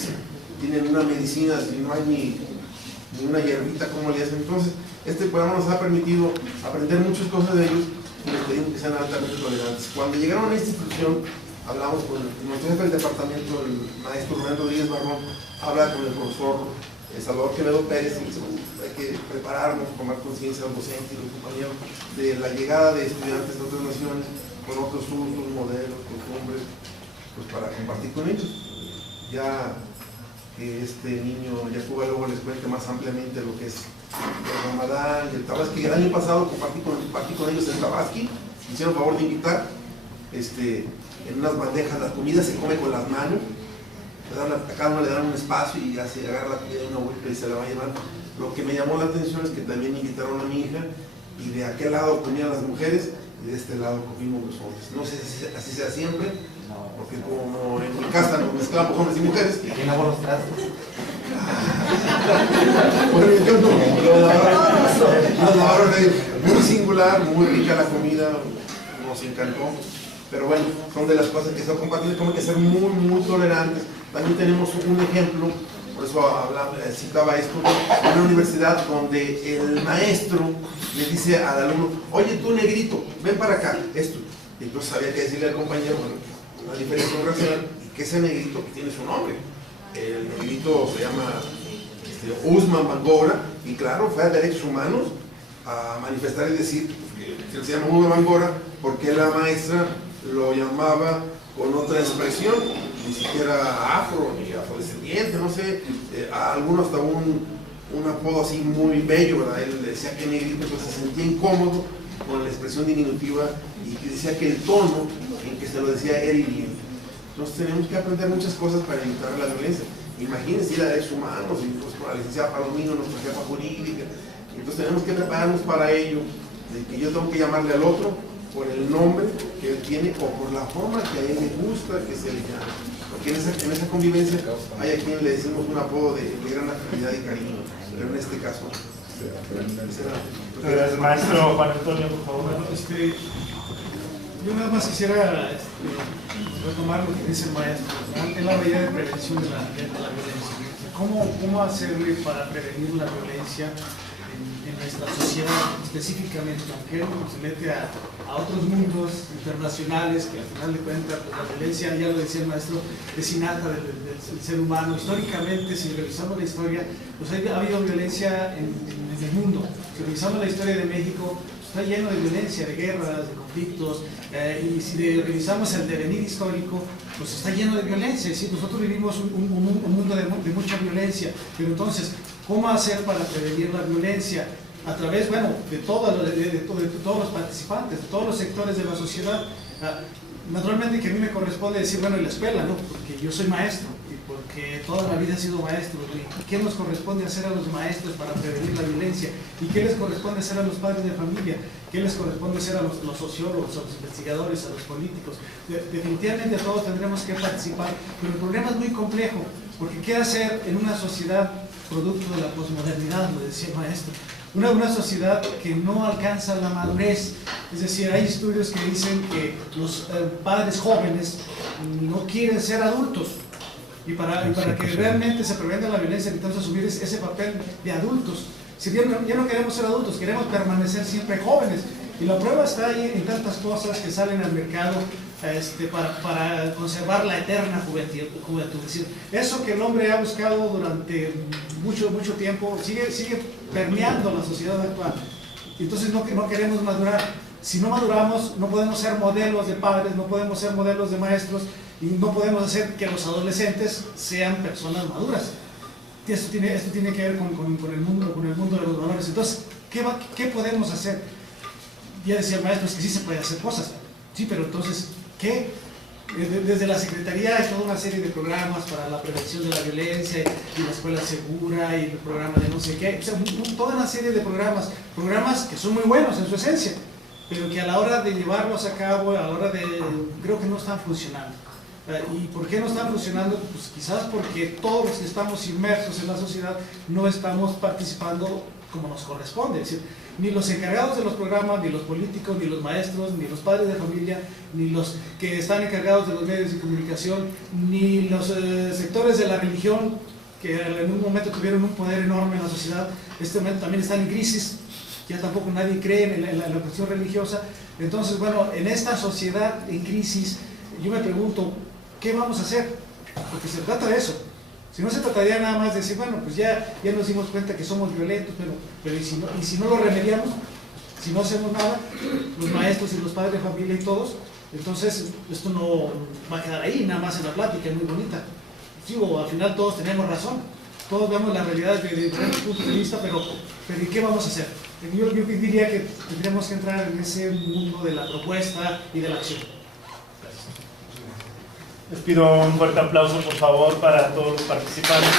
tienen una medicina si no hay ni una hierbita? ¿Cómo le hacen? Entonces, este programa nos ha permitido aprender muchas cosas de ellos y les pedimos que sean altamente tolerantes. Cuando llegaron a esta institución, hablamos con nuestro jefe del departamento, el maestro Rubén Rodríguez Barrón, habla con el profesor Salvador Quevedo Pérez, y dice, hay que prepararnos, tomar conciencia al docente y los compañeros de la llegada de estudiantes de otras naciones con otros usos, modelos, costumbres, pues para compartir con ellos. Ya que este niño Jacoba luego les cuente más ampliamente lo que es el Ramadán y el Tabaski. El año pasado compartí con ellos el Tabaski, me hicieron favor de invitar, en unas bandejas la comida se come con las manos, a cada uno le dan un espacio y ya se agarra la comida de una vuelta y se la va a llevar. Lo que me llamó la atención es que también invitaron a mi hija, y de aquel lado comían las mujeres y de este lado comimos los hombres. No sé si así sea siempre, porque como en mi casa nos mezclamos hombres y mujeres. ¿Quién lavó los trastos? Bueno, yo no. Los lavaron muy singular, muy rica la comida, nos encantó. Pero bueno, son de las cosas que se comparten, como que ser muy, muy tolerantes. También tenemos un ejemplo, por eso citaba esto, en una universidad donde el maestro le dice al alumno, oye tú negrito, ven para acá, esto. Y entonces había que decirle al compañero, bueno, una diferencia racial, y que ese negrito tiene su nombre. El negrito se llama Usman Bangora, y claro, fue a Derechos Humanos a manifestar y decir que se llama Usman Bangora porque la maestra lo llamaba con otra expresión, ni siquiera afro, ni afrodescendiente, no sé, a algunos hasta un apodo así muy bello, ¿verdad? Él decía que negrito, pues se sentía incómodo con la expresión diminutiva y decía que el tono en que se lo decía era hiriente. Entonces tenemos que aprender muchas cosas para evitar la violencia. Imagínense ir a Derechos Humanos, y pues con la licenciada Palomino, nuestra jefa jurídica, entonces tenemos que prepararnos para ello, de que yo tengo que llamarle al otro por el nombre que él tiene o por la forma que a él le gusta que se le llame. Porque en esa convivencia hay a quien le decimos un apodo de gran afectividad y cariño, pero en este caso. Gracias, maestro Juan Antonio, por favor. Yo nada más quisiera retomar lo que dice el maestro, en la medida de prevención de la violencia. ¿Cómo hacerle para prevenir la violencia en nuestra sociedad específicamente? Aunque uno se mete a otros mundos internacionales que al final de cuentas pues, la violencia, ya lo decía el maestro, es innata del ser humano. Históricamente, si revisamos la historia, pues ha habido violencia en el mundo. Si revisamos la historia de México, está lleno de violencia, de guerras, de conflictos, y si revisamos el devenir histórico, pues está lleno de violencia. ¿Sí? Nosotros vivimos un mundo de mucha violencia, pero entonces, ¿cómo hacer para prevenir la violencia? A través, bueno, de todos los participantes, de todos los sectores de la sociedad. Naturalmente que a mí me corresponde decir, bueno, en la escuela, ¿no? Porque yo soy maestro, y porque toda la vida he sido maestro. ¿Y qué nos corresponde hacer a los maestros para prevenir la violencia? ¿Y qué les corresponde hacer a los padres de familia? ¿Qué les corresponde hacer a los sociólogos, a los investigadores, a los políticos? Definitivamente todos tendremos que participar, pero el problema es muy complejo, porque ¿qué hacer en una sociedad producto de la posmodernidad, lo decía el maestro? Una sociedad que no alcanza la madurez, es decir, hay estudios que dicen que los padres jóvenes no quieren ser adultos, y para que realmente se prevenga la violencia necesitamos asumir ese papel de adultos. Si bien ya no queremos ser adultos, queremos permanecer siempre jóvenes, y la prueba está ahí en tantas cosas que salen al mercado para conservar la eterna juventud. Es decir, eso que el hombre ha buscado durante mucho tiempo sigue permeando la sociedad actual. Entonces no queremos madurar. Si no maduramos, no podemos ser modelos de padres, no podemos ser modelos de maestros, y no podemos hacer que los adolescentes sean personas maduras. Esto tiene que ver con el mundo de los valores. Entonces, ¿qué podemos hacer? Ya decía el maestro, es que sí se puede hacer cosas. Sí, pero entonces, ¿qué? Desde la Secretaría hay toda una serie de programas para la prevención de la violencia, y la escuela segura, y el programa de no sé qué, o sea, toda una serie de programas que son muy buenos en su esencia, pero que a la hora de llevarlos a cabo, creo que no están funcionando. ¿Y por qué no están funcionando? Pues quizás porque todos los que estamos inmersos en la sociedad no estamos participando como nos corresponde. Es decir, ni los encargados de los programas, ni los políticos, ni los maestros, ni los padres de familia, ni los que están encargados de los medios de comunicación, ni los sectores de la religión, que en un momento tuvieron un poder enorme en la sociedad, este momento también están en crisis, ya tampoco nadie cree en la cuestión religiosa. Entonces, bueno, en esta sociedad en crisis, yo me pregunto, ¿qué vamos a hacer? Porque se trata de eso. Si no, se trataría nada más de decir, bueno, pues ya nos dimos cuenta que somos violentos, pero ¿y si no lo remediamos? Si no hacemos nada, los maestros y los padres de familia y todos, entonces esto no va a quedar ahí, nada más en la plática, es muy bonita. Digo, al final todos tenemos razón, todos vemos la realidad desde diferentes puntos de vista, pero ¿y qué vamos a hacer? Yo diría que tendríamos que entrar en ese mundo de la propuesta y de la acción. Les pido un fuerte aplauso, por favor, para todos los participantes.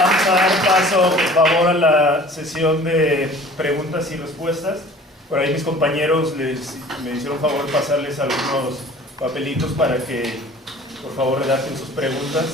Vamos a dar paso, por favor, a la sesión de preguntas y respuestas. Por ahí mis compañeros me hicieron favor de pasarles algunos papelitos para que, por favor, redacten sus preguntas.